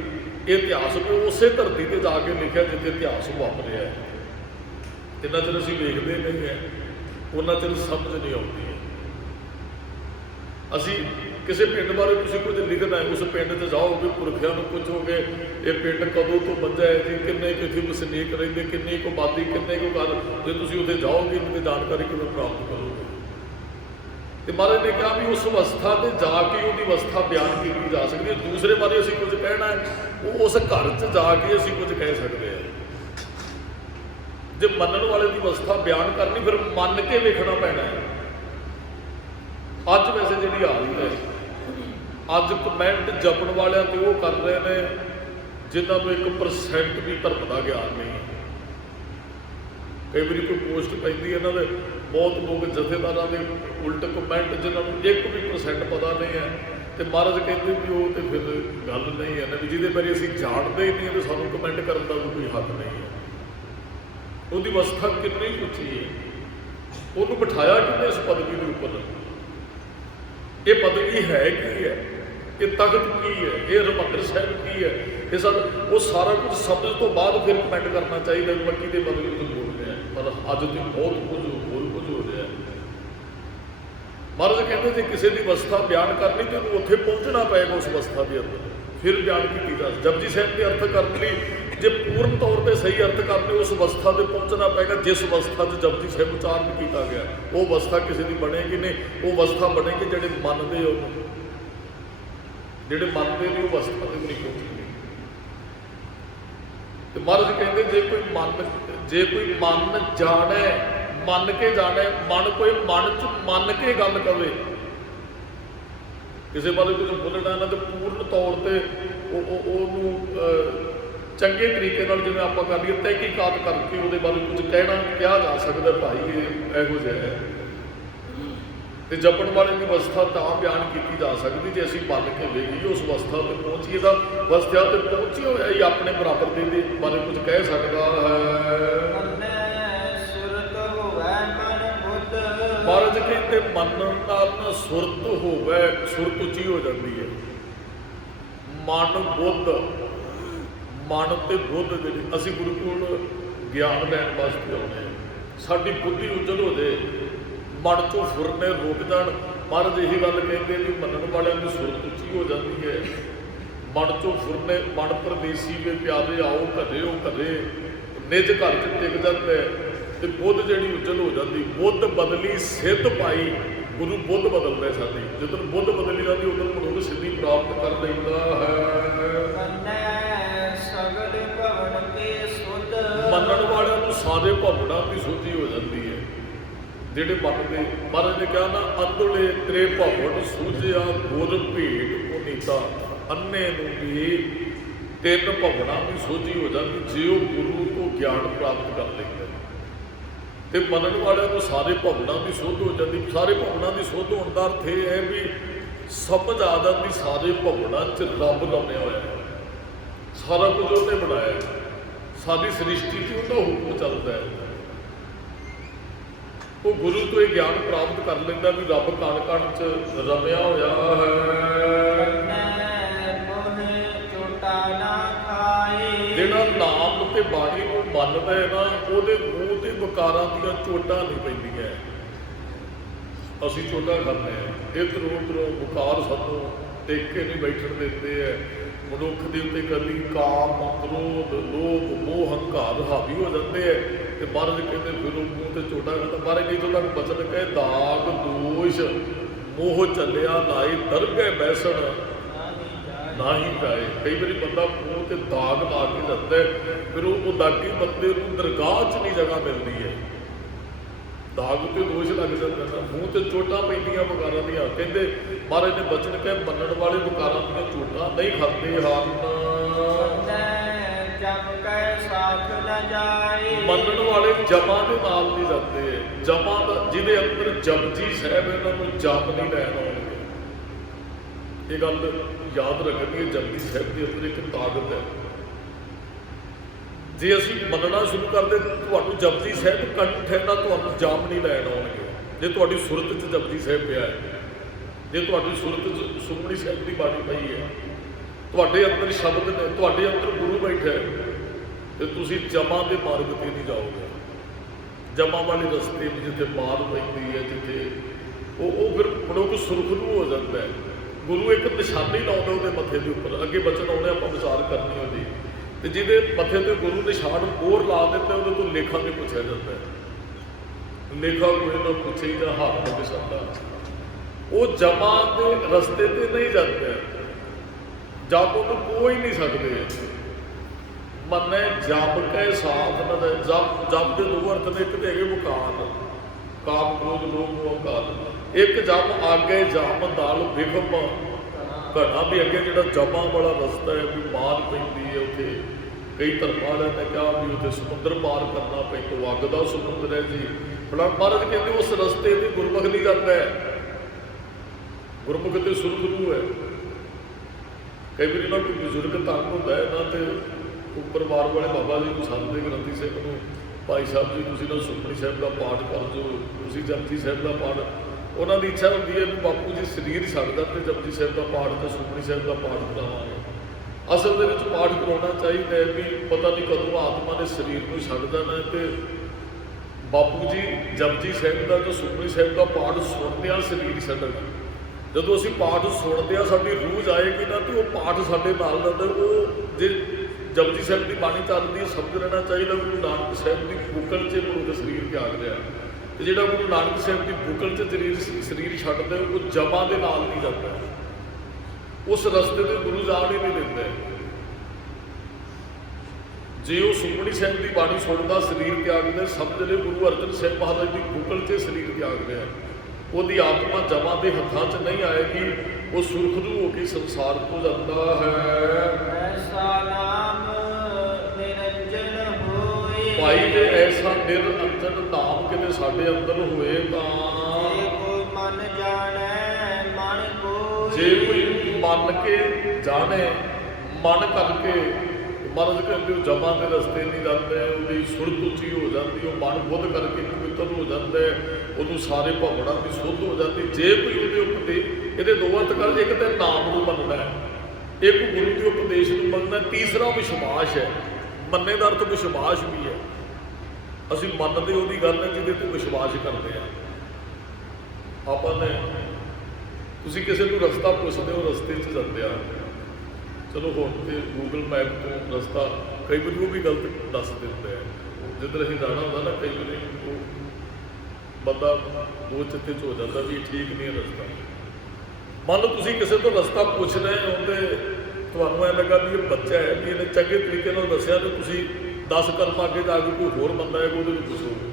ਇਹ ਇਤਿਹਾਸ ਮੈਂ ਉਸੇ ਧਰਤੀ ਤੇ ਜਾ ਕੇ ਲਿਖਿਆ ਜਿੱਥੇ ਇਤਿਹਾਸ ਵਾਪਰਿਆ ਹੈ। ਜਿੰਨਾ ਚਿਰ ਅਸੀਂ ਵੇਖਦੇ ਨਹੀਂ ਹੈ ਉਹਨਾਂ ਚਿਰ ਸਮਝ ਨਹੀਂ ਆਉਂਦੀ ਹੈ। ਅਸੀਂ ਕਿਸੇ ਪਿੰਡ ਬਾਰੇ ਤੁਸੀਂ ਕੁਝ ਲਿਖਣਾ ਹੈ, ਉਸ ਪਿੰਡ 'ਚ ਜਾਓਗੇ, ਪੁਰਖਿਆਂ ਨੂੰ ਪੁੱਛੋਗੇ ਇਹ ਪਿੰਡ ਕਦੋਂ ਤੋਂ ਬੰਦਾ ਹੈ ਜੀ, ਕਿੰਨੇ ਕਿੱਥੇ ਵਸਨੀਕ ਰਹਿੰਦੇ, ਕਿੰਨੀ ਕੁ ਆਬਾਦੀ, ਕਿੰਨੇ ਕੁ ਘਰ, ਜੇ ਤੁਸੀਂ ਉੱਥੇ ਜਾਓਗੇ ਇਹਨਾਂ ਦੀ ਜਾਣਕਾਰੀ ਕਿਵੇਂ ਪ੍ਰਾਪਤ ਕਰੋਗੇ। ਤੇ ਮਹਾਰਾਜ ਨੇ ਕਿਹਾ ਵੀ ਉਸ ਅਵਸਥਾ ਤੇ ਜਾ ਕੇ ਉਹਦੀ ਅਵਸਥਾ ਬਿਆਨ ਕੀਤੀ ਜਾ ਸਕਦੀ ਹੈ। ਦੂਸਰੇ ਬਾਰੇ ਅਸੀਂ ਕੁਝ ਕਹਿਣਾ ਹੈ, ਉਹ ਉਸ ਘਰ 'ਚ ਜਾ ਕੇ ਅਸੀਂ ਕੁਝ ਕਹਿ ਸਕਦੇ ਹਾਂ। ਜੇ ਮੰਨਣ ਵਾਲੇ ਦੀ ਅਵਸਥਾ ਬਿਆਨ ਕਰਨੀ, ਫਿਰ ਮੰਨ ਕੇ ਵੇਖਣਾ ਪੈਣਾ ਹੈ। ਅੱਜ ਵੈਸੇ ਜਿਹੜੀ ਹਾਲਤ ਹੈ, ਅੱਜ ਕਮੈਂਟ ਜਪਣ ਵਾਲਿਆਂ ਤੇ ਉਹ ਕਰ ਰਹੇ ਨੇ ਜਿਨ੍ਹਾਂ ਨੂੰ 1% ਵੀ ਧਰਮ ਦਾ ਗਿਆਨ ਨਹੀਂ। ਕਈ ਵਾਰੀ ਕੋਈ ਪੋਸਟ ਪੈਂਦੀ ਇਹਨਾਂ ਦੇ ਬਹੁਤ ਲੋਕ ਜਥੇਦਾਰਾਂ ਦੇ ਉਲਟ ਕਮੈਂਟ ਜਿਨ੍ਹਾਂ ਨੂੰ 1% ਪਤਾ ਨਹੀਂ ਹੈ, ਤੇ ਮਹਾਰਾਜ ਕਹਿੰਦੇ ਵੀ ਉਹ ਤੇ ਫਿਰ ਗੱਲ ਨਹੀਂ ਹੈ ਨਾ, ਵੀ ਜਿਹਦੇ ਬਾਰੇ ਅਸੀਂ ਜਾਣਦੇ ਹੀ ਨਹੀਂ ਤੇ ਸਾਨੂੰ ਕਮੈਂਟ ਕਰਨ ਦਾ ਵੀ ਕੋਈ ਹੱਕ ਨਹੀਂ ਹੈ। ਉਹਦੀ ਅਵਸਥਾ ਕਿੰਨੀ ਉੱਚੀ ਹੈ, ਉਹਨੂੰ ਬਿਠਾਇਆ ਕਿੰਨੇ ਇਸ ਪਦਵੀ ਦੇ ਉੱਪਰ। ਇਹ ਪਦਵੀ ਹੈ ਕੀ ਹੈ, ਇਹ ਤਖਤ ਕੀ ਹੈ, ਇਹ ਹਰਿਮੰਦਰ ਸਾਹਿਬ ਕੀ ਹੈ, ਇਹ ਸਭ ਉਹ ਸਾਰਾ ਕੁਝ ਸਮਝ ਤੋਂ ਬਾਅਦ ਫਿਰ ਕਮੈਂਟ ਕਰਨਾ ਚਾਹੀਦਾ ਵੀ ਮੱਕੀ ਦੇ ਪਦਵੀ ਤੋਂ ਬੋਲ ਰਿਹਾ। ਪਰ ਅੱਜ ਤੇ ਬਹੁਤ ਕੁਝ ਹੋਰ ਕੁਝ ਹੋ ਰਿਹਾ। ਮਹਾਰਾਜ ਕਹਿੰਦੇ ਜੇ ਕਿਸੇ ਦੀ ਅਵਸਥਾ ਬਿਆਨ ਕਰਨੀ ਤੇ ਉਹਨੂੰ ਉੱਥੇ ਪਹੁੰਚਣਾ ਪਏਗਾ, ਉਸ ਅਵਸਥਾ ਦੇ ਅੰਦਰ ਫਿਰ ਬਿਆਨ ਕੀਤੀ ਜਾ। ਜਪਜੀ ਸਾਹਿਬ ਦੇ ਅਰਥ ਕਰਨ ਲਈ ਜੇ ਪੂਰਨ ਤੌਰ 'ਤੇ ਸਹੀ ਅਰਥ ਕਰਨੇ, ਉਸ ਅਵਸਥਾ 'ਤੇ ਪਹੁੰਚਣਾ ਪਏਗਾ ਜਿਸ ਅਵਸਥਾ 'ਚ ਜਪਜੀ ਸਾਹਿਬ ਉਚਾਰਨ ਕੀਤਾ ਗਿਆ। ਉਹ ਅਵਸਥਾ ਕਿਸੇ ਦੀ ਬਣੇਗੀ ਨਹੀਂ, ਉਹ ਅਵਸਥਾ ਬਣੇਗੀ ਜਿਹੜੇ ਮੰਨਦੇ ਉਹਨੂੰ, ਜਿਹੜੇ ਮੰਨਦੇ ਨੇ ਉਹ ਅਵਸਥਾ 'ਤੇ ਨਹੀਂ ਪਹੁੰਚੇਗੀ। ਤੇ ਮਹਾਰਾਜ ਕਹਿੰਦੇ ਜੇ ਕੋਈ ਮਨ ਜਾਣੇ, ਮੰਨ ਕੇ ਜਾਣੇ, ਮਨ ਕੋਈ ਮਨ 'ਚ ਮੰਨ ਕੇ ਗੱਲ ਕਵੇ, ਕਿਸੇ ਬਾਰੇ ਕੁਝ ਬੋਲਣਾ ਨਾ ਤੇ ਪੂਰਨ ਤੌਰ 'ਤੇ ਉਹਨੂੰ ਚੰਗੇ ਤਰੀਕੇ ਨਾਲ ਜਿਵੇਂ ਆਪਾਂ ਕਰ ਲਈਏ ਤਹਿਕੀਕਾਤ ਕਰਕੇ ਉਹਦੇ ਬਾਰੇ ਕੁਝ ਕਿਹਾ ਜਾ ਸਕਦਾ ਭਾਈ ਇਹ ਇਹੋ ਜਿਹਾ ਹੈ। ਤੇ ਜਪਣ ਵਾਲੇ ਦੀ ਅਵਸਥਾ ਤਾਂ ਬਿਆਨ ਕੀਤੀ ਜਾ ਸਕਦੀ ਜੇ ਅਸੀਂ ਮੰਨ ਕੇ ਵੇਖੀਏ, ਉਸ ਅਵਸਥਾ 'ਤੇ ਪਹੁੰਚੀਏ। ਤਾਂ ਅਵਸਥਾ 'ਤੇ ਪਹੁੰਚੇ ਹੋਇਆ ਹੀ ਆਪਣੇ ਬਰਾਬਰ ਦੇ ਬਾਰੇ ਕੁਝ ਕਹਿ ਸਕਦਾ ਹੈ। ਮਹਾਰਾਜ ਕਹਿੰਦੇ ਮੰਨਣ ਨਾਲ ਨਾ ਸੁਰਤ ਹੋਵੇ, ਸੁਰਤ ਉੱਚੀ ਹੋ ਜਾਂਦੀ ਹੈ। ਮਨ ਬੁੱਧ, ਮਨ ਤੇ ਬੁੱਧ ਜਿਹੜੀ ਅਸੀਂ ਗੁਰੂ ਕੋਲ ਗਿਆਨ ਲੈਣ ਵਾਸਤੇ ਆਉਂਦੇ ਹਾਂ, ਸਾਡੀ ਬੁੱਧੀ ਉਜਲ ਹੋ ਜਾਏ, ਮਨ 'ਚੋਂ ਫੁਰਨੇ ਰੁਕ ਜਾਣ। ਮਹਾਰਾਜ ਇਹੀ ਗੱਲ ਕਹਿੰਦੇ ਵੀ ਮੰਨਣ ਵਾਲਿਆਂ ਦੀ ਸੁਰਤ ਉੱਚੀ ਹੋ ਜਾਂਦੀ ਹੈ। ਮਨ 'ਚੋਂ ਫੁਰਨੇ, ਮਨ ਪਰਦੇਸੀ ਵੇ ਪਿਆਰੇ ਆਓ ਘਰੇ, ਉਹ ਘਰੇ ਨਿਜ ਘਰ 'ਚ ਟਿਕ ਜਾਂਦਾ ਤੇ ਬੁੱਧ ਜਿਹੜੀ ਉਜਲ ਹੋ ਜਾਂਦੀ। ਬੁੱਧ ਬਦਲੀ ਸਿੱਧ ਪਾਈ, ਗੁਰੂ ਬੁੱਧ ਬਦਲਦਾ ਸਾਡੀ। ਜਦੋਂ ਬੁੱਧ ਬਦਲੀ ਜਾਂਦੀ ਉਦੋਂ ਮਨੁੱਖ ਸਿੱਧੀ ਪ੍ਰਾਪਤ ਕਰ ਲੈਂਦਾ ਹੈ। ਮੰਨਣ ਵਾਲਿਆਂ ਨੂੰ ਸਾਰੇ ਭਵਨਾਂ ਦੀ ਸੋਝੀ ਹੋ ਜਾਂਦੀ ਹੈ। ਜਿਹੜੇ ਮੰਨਦੇ, ਮਹਾਰਾਜ ਨੇ ਕਿਹਾ ਨਾ, ਅੰਧਲੇ ਤੇਰੇ ਭਵਨ ਸੂਝਿਆ ਗੁਰ ਭੇਟ ਪੁਨੀਤਾ। ਅੰਨੇ ਨੂੰ ਵੀ 3 ਭਵਨਾਂ ਦੀ ਸੋਝੀ ਹੋ ਜਾਂਦੀ ਜੇ ਉਹ ਗੁਰੂ ਤੋਂ ਗਿਆਨ ਪ੍ਰਾਪਤ ਕਰ ਲੈਂਦਾ। ਤੇ ਮੰਨਣ ਵਾਲਿਆਂ ਨੂੰ ਸਾਰੇ ਭਵਨਾਂ ਦੀ ਸੋਧ ਹੋ ਜਾਂਦੀ। ਸਾਰੇ ਭਵਨਾਂ ਦੀ ਸੋਧ ਹੋਣ ਦਾ ਅਰਥ ਇਹ ਹੈ ਵੀ ਸਮਝ ਆ ਜਾਂਦੀ ਸਾਰੇ ਭਵਨਾਂ 'ਚ ਰੱਬ ਰਮਿਆ ਹੋਇਆ ਹੈ, ਸਾਰਾ ਕੁਝ ਉਹਨੇ ਬਣਾਇਆ ਹੈ, ਸਾਡੀ ਸ੍ਰਿਸ਼ਟੀ 'ਚ ਉਹਦਾ ਹੁਕਮ ਚੱਲਦਾ ਹੈ। ਉਹ ਗੁਰੂ ਤੋਂ ਇਹ ਗਿਆਨ ਪ੍ਰਾਪਤ ਕਰ ਲੈਂਦਾ ਵੀ ਰੱਬ ਕਣ ਕਣ 'ਚ ਰਮਿਆ ਹੋਇਆ ਹੈ। ਜਿਹੜਾ ਨਾਮ ਤੇ ਬਾਣੀ ਨੂੰ ਮੰਨਦਾ ਹੈ ਨਾ, ਉਹਦੇ ਮੂੰਹ ਤੇ ਵਿਕਾਰਾਂ ਦੀਆਂ ਚੋਟਾਂ ਨਹੀਂ ਪੈਂਦੀਆਂ। ਅਸੀਂ ਚੋਟਾਂ ਖਾਂਦੇ ਹਾਂ, ਇੱਧਰੋਂ ਉੱਧਰੋਂ ਵਿਕਾਰ ਸਾਨੂੰ ਟਿਕ ਕੇ ਨਹੀਂ ਬੈਠਣ ਦਿੰਦੇ ਹੈ। ਮਨੁੱਖ ਦੇ ਉੱਤੇ ਕਦੀ ਕਾਮ, ਕ੍ਰੋਧ, ਲੋਭ, ਮੋਹ, ਹੰਕਾਰ ਹਾਵੀ ਹੋ ਜਾਂਦੇ ਹੈ। ਤੇ ਮਹਾਰਾਜ ਕਹਿੰਦੇ ਫਿਰ ਉਹ ਮੂੰਹ ਤੇ ਚੋਟਾਂ ਖਾਂਦਾ। ਮਹਾਰਾਜ ਜੀ ਤੁਹਾਨੂੰ ਬਚਨ ਕਹੇ, ਦਾਗ ਦੋਸ਼ ਮੋਹ ਚੱਲਿਆ ਲਾਈ ਦਰਗਹਿ ਬੈਸਣ ਨਾ ਹੀ ਪਾਏ। ਕਈ ਵਾਰੀ ਬੰਦਾ ਮੂੰਹ ਤੇ ਦਾਗ ਲਾ ਕੇ ਜਾਂਦਾ, ਫਿਰ ਉਹ ਦਾਗੀ ਬੰਦੇ ਨੂੰ ਦਰਗਾਹ 'ਚ ਨਹੀਂ ਜਗ੍ਹਾ ਮਿਲਦੀ ਹੈ। ਦਾਗ ਉੱਤੇ ਦੋਸ਼ ਲੱਗ ਜਾਂਦਾ ਨਾ, ਮੂੰਹ ਤੇ ਚੋਟਾਂ ਪੈਂਦੀਆਂ ਵਿਕਾਰਾਂ ਦੀਆਂ। ਕਹਿੰਦੇ ਮਹਾਰਾਜ ਨੇ ਬਚਨ ਕਹੇ, ਮੰਨਣ ਵਾਲੇ ਵਿਕਾਰਾਂ ਦੀਆਂ ਚੋਟਾਂ ਨਹੀਂ ਖਾਂਦੇ ਹਨ। ਮੰਨਣ ਵਾਲੇ ਜਮਾਂ ਦੇ ਨਾਲ ਨਹੀਂ ਜਾਂਦੇ। ਜਮਾਂ ਦਾ ਜਿਹਦੇ ਅੰਦਰ ਜਪਜੀ ਸਾਹਿਬ, ਇਹਨਾਂ ਨੂੰ ਜਪ ਨਹੀਂ ਲੈਣ ਆਉਣਗੇ। ਇਹ ਗੱਲ ਯਾਦ ਰੱਖਣੀ ਹੈ, ਜਪਜੀ ਸਾਹਿਬ ਦੇ ਅੰਦਰ ਇੱਕ ਤਾਕਤ ਹੈ। ਜੇ ਅਸੀਂ ਮੰਨਣਾ ਸ਼ੁਰੂ ਕਰਦੇ, ਤੁਹਾਨੂੰ ਜਪਜੀ ਸਾਹਿਬ ਕੰਠ ਹੈ ਨਾ, ਤੁਹਾਨੂੰ ਜਾਪ ਨਹੀਂ ਲੈਣ ਆਉਣਗੇ। ਜੇ ਤੁਹਾਡੀ ਸੁਰਤ 'ਚ ਜਪਜੀ ਸਾਹਿਬ ਪਿਆ ਹੈ, ਜੇ ਤੁਹਾਡੀ ਸੁਰਤ 'ਚ ਸੁਖਮਨੀ ਸਾਹਿਬ ਦੀ ਬਾਣੀ ਪਈ ਹੈ, ਤੁਹਾਡੇ ਅੰਦਰ ਸ਼ਬਦ ਨੇ, ਤੁਹਾਡੇ ਅੰਦਰ ਗੁਰੂ ਬੈਠਾ ਹੈ, ਤੇ ਤੁਸੀਂ ਜਮਾਂ ਦੇ ਮਾਰਗ 'ਤੇ ਨਹੀਂ ਜਾਓਗੇ। ਜਮਾਂ ਵਾਲੇ ਰਸਤੇ ਵਿੱਚ ਜਿੱਥੇ ਮਾਰ ਪੈਂਦੀ ਹੈ, ਜਿੱਥੇ ਉਹ ਫਿਰ ਮਨੁੱਖ ਸੁਰਖਰੂ ਹੋ ਜਾਂਦਾ ਹੈ। ਗੁਰੂ ਇੱਕ ਨਿਸ਼ਾਨੀ ਲਾਉਂਦਾ ਉਹਦੇ ਮੱਥੇ ਦੇ ਉੱਪਰ। ਅੱਗੇ ਬਚਨ ਆਉਣੇ, ਆਪਾਂ ਵਿਚਾਰ ਕਰਨੀ ਉਹਦੀ। ਤੇ ਜਿਹਦੇ ਮੱਥੇ ਤੇ ਗੁਰੂ ਨਿਸ਼ਾਨ ਮੋਹਰ ਲਾ ਦਿੰਦਾ, ਉਹਦੇ ਤੋਂ ਲੇਖਾ ਨਹੀਂ ਪੁੱਛਿਆ ਜਾਂਦਾ। ਲੇਖਾ ਕੋਈ ਨਾ ਪੁੱਛੇ ਜਾਂ ਹੱਥ ਨਹੀਂ ਸਕਦਾ। ਉਹ ਜਮਾਂ ਦੇ ਰਸਤੇ ਤੇ ਨਹੀਂ ਜਾਂਦਾ, ਜਪ ਉਹਨੂੰ ਕੋਈ ਨਹੀਂ ਸਕਦੇ। ਮੰਨੇ ਜਪ ਕੇ ਸਾਥ ਨਾ ਦੇ। ਜਪ ਦੇ ਦੋ ਅਰਥ ਨੇ, ਇੱਕ ਤੇ ਹੈਗੇ ਵਿਕਾਰ, ਕਾਮ, ਕ੍ਰੋਧ, ਲੋਭ, ਮੋਹ, ਹੰਕਾਰ। ਇੱਕ ਜਪ ਆਗੇ ਜਮ ਦਲ ਬਿਖਮ ਘਣਾ ਵੀ ਅੱਗੇ ਜਿਹੜਾ ਜਮਾਂ ਵਾਲਾ ਰਸਤਾ ਹੈ, ਵੀ ਮਾਰ ਪੈਂਦੀ ਹੈ ਉੱਥੇ। ਕਈ ਧਰਮਾਂ ਵਾਲਿਆਂ ਨੇ ਕਿਹਾ ਵੀ ਉੱਥੇ ਸਮੁੰਦਰ ਪਾਰ ਕਰਨਾ ਪੈਂਦਾ, ਅੱਗ ਦਾ ਸਮੁੰਦਰ ਹੈ ਜੀ। ਬੜਾ ਮਹਾਰਾਜ ਕਹਿੰਦੇ ਉਸ ਰਸਤੇ ਤੇ ਗੁਰਮੁਖ ਨਹੀਂ ਜਾਂਦਾ ਹੈ। ਗੁਰਮੁਖ ਤੇ ਸੁਰਖਰੂ ਹੈ। ਕਈ ਵਾਰੀ ਨਾ ਕੋਈ ਬਜ਼ੁਰਗ ਤੰਗ ਹੁੰਦਾ ਹੈ ਨਾ, ਤੇ ਪਰਿਵਾਰ ਵਾਲੇ ਬਾਬਾ ਜੀ ਨੂੰ ਸੱਦਦੇ, ਗ੍ਰੰਥੀ ਸਿੰਘ ਨੂੰ, ਭਾਈ ਸਾਹਿਬ ਜੀ ਤੁਸੀਂ ਨਾ ਸੁਖਮਨੀ ਸਾਹਿਬ ਦਾ ਪਾਠ ਕਰ ਦਿਓ, ਤੁਸੀਂ ਜਪਜੀ ਸਾਹਿਬ ਦਾ ਪਾਠ। ਉਹਨਾਂ ਦੀ ਇੱਛਾ ਹੁੰਦੀ ਹੈ ਵੀ ਬਾਪੂ ਜੀ ਸਰੀਰ ਛੱਡਦਾ ਤੇ ਜਪਜੀ ਸਾਹਿਬ ਦਾ ਪਾਠ ਤੇ ਸੁਖਮਨੀ ਸਾਹਿਬ ਦਾ ਪਾਠ ਕਰਾਵਾਂਗੇ। ਅਸਲ ਦੇ ਵਿੱਚ ਪਾਠ ਕਰਾਉਣਾ ਚਾਹੀਦਾ ਹੈ ਵੀ ਪਤਾ ਨਹੀਂ ਕਦੋਂ ਆਤਮਾ ਨੇ ਸਰੀਰ ਨੂੰ ਛੱਡ ਦੇਣਾ। ਤੇ ਬਾਪੂ ਜੀ ਜਪਜੀ ਸਾਹਿਬ ਦਾ ਤੇ ਸੁਖਮਨੀ ਸਾਹਿਬ ਦਾ ਪਾਠ ਸੁਣਦਿਆਂ ਸਰੀਰ ਛੱਡਣਾ। ਜਦੋਂ ਅਸੀਂ ਪਾਠ ਸੁਣਦੇ ਹਾਂ, ਸਾਡੀ ਰੂਹ ਜਾਏਗੀ ਨਾ, ਤੇ ਉਹ ਪਾਠ ਸਾਡੇ ਨਾਲ ਰਹਿੰਦਾ। ਉਹ ਜੇ ਜਪਜੀ ਸਾਹਿਬ ਦੀ ਬਾਣੀ ਚੱਲਦੀ ਹੈ, ਸਮਝ ਲੈਣਾ ਚਾਹੀਦਾ ਗੁਰੂ ਨਾਨਕ ਸਾਹਿਬ ਦੀ ਬੁੱਕਲ 'ਚ ਮਨੁੱਖ ਸਰੀਰ ਤਿਆਗ ਰਿਹਾ। ਤੇ ਜਿਹੜਾ ਗੁਰੂ ਨਾਨਕ ਸਾਹਿਬ ਦੀ ਬੁੱਕਲ 'ਚ ਸਰੀਰ ਛੱਡਦਾ, ਉਹ ਜਮਾਂ ਦੇ ਨਾਲ ਨਹੀਂ ਜਾਂਦਾ। ਉਸ ਰਸਤੇ ਤੇ ਗੁਰੂ ਜਾਣ ਹੀ ਨਹੀਂ ਦਿੰਦਾ। ਜੇ ਉਹ ਸੁਖਮਨੀ ਸਾਹਿਬ ਦੀ ਬਾਣੀ ਸੁਣਦਾ ਸਰੀਰ ਤਿਆਗਦਾ, ਸਮਝ ਲੈ ਗੁਰੂ ਅਰਜਨ ਸਾਹਿਬ ਮਹਾਰਾਜ ਦੀ ਬੁੱਕਲ 'ਚ ਸਰੀਰ ਤਿਆਗ ਰਿਹਾ। ਉਹਦੀ ਆਤਮਾ ਜਮਾਂ ਦੇ ਹੱਥਾਂ 'ਚ ਨਹੀਂ ਆਏਗੀ, ਉਹ ਸੁਰਖਰੂ ਹੋ ਕੇ ਸੰਸਾਰ ਤੋਂ ਜਾਂਦਾ ਹੈ। ਐਸਾ ਨਾਮ ਨਿਰੰਜਨ ਹੋਏ, ਭਾਈ ਜੇ ਐਸਾ ਨਿਰੰਜਨ ਨਾਮ ਕਿਤੇ ਸਾਡੇ ਅੰਦਰ ਹੋਏ ਤਾਂ ਜੇ ਕੋਈ ਮਨ ਜਾਣੈ ਮਨ ਕੋਈ, ਜੇ ਕੋਈ ਮੰਨ ਕੇ ਜਾਣੇ, ਮਨ ਕਰਕੇ। ਮਹਾਰਾਜ ਕਹਿੰਦੇ ਉਹ ਜਮਾਂ ਦੇ ਰਸਤੇ ਨਹੀਂ ਜਾਂਦੇ, ਉਹਦੀ ਸੁਰਤ ਉੱਚੀ ਹੋ ਜਾਂਦੀ, ਉਹ ਮਨ ਬੁੱਧ ਕਰਕੇ ਪਵਿੱਤਰ ਹੋ ਜਾਂਦਾ, ਉਹਨੂੰ ਸਾਰੇ ਭਵਨਾਂ ਦੀ ਸੁੱਧ ਹੋ ਜਾਂਦੀ। ਜੇ ਕੋਈ ਉਹਦੇ ਉੱਤੇ, ਇਹਦੇ ਦੋ ਅਰਥ ਕਰ, ਇੱਕ ਤਾਂ ਨਾਮ ਨੂੰ ਮੰਨਣਾ ਹੈ, ਇੱਕ ਗੁਰੂ ਦੇ ਉਪਦੇਸ਼ ਨੂੰ ਮੰਨਣਾ, ਤੀਸਰਾ ਵਿਸ਼ਵਾਸ ਹੈ। ਮੰਨੇ ਦਾ ਅਰਥ ਵਿਸ਼ਵਾਸ ਵੀ ਹੈ। ਅਸੀਂ ਮੰਨਦੇ ਉਹਦੀ ਗੱਲ ਹੈ ਜਿਹਦੇ ਤੇ ਵਿਸ਼ਵਾਸ ਕਰਦੇ ਹਾਂ। ਆਪਾਂ ਨੇ, ਤੁਸੀਂ ਕਿਸੇ ਨੂੰ ਰਸਤਾ ਪੁੱਛਦੇ ਹੋ, ਰਸਤੇ 'ਚ ਜਾਂਦੇ ਆ, ਚਲੋ ਹੁਣ ਤੇ ਗੂਗਲ ਮੈਪ ਤੋਂ ਰਸਤਾ ਕਈ ਵਾਰੀ ਉਹ ਵੀ ਗਲਤ ਦੱਸ ਦਿੰਦਾ ਹੈ। ਜਿੱਧਰ ਅਸੀਂ ਜਾਣਾ ਹੁੰਦਾ ਨਾ, ਕਈ ਵਾਰੀ ਉਹ ਬੰਦਾ ਦੋ ਚਿੱਤੇ 'ਚ ਹੋ ਜਾਂਦਾ ਵੀ ਠੀਕ ਨਹੀਂ ਹੈ ਰਸਤਾ। ਮੰਨ ਲਓ ਤੁਸੀਂ ਕਿਸੇ ਤੋਂ ਰਸਤਾ ਪੁੱਛ ਰਹੇ ਹੋ, ਤੇ ਤੁਹਾਨੂੰ ਐਂ ਲੱਗਾ ਵੀ ਇਹ ਬੱਚਾ ਹੈ, ਵੀ ਇਹਨੇ ਚੰਗੇ ਤਰੀਕੇ ਨਾਲ ਦੱਸਿਆ, ਤੇ ਤੁਸੀਂ 10 ਕਰਮ ਅੱਗੇ ਜਾ ਕੇ ਕੋਈ ਹੋਰ ਬੰਦਾ ਹੈ ਉਹਦੇ ਨੂੰ ਪੁੱਛੋਗੇ,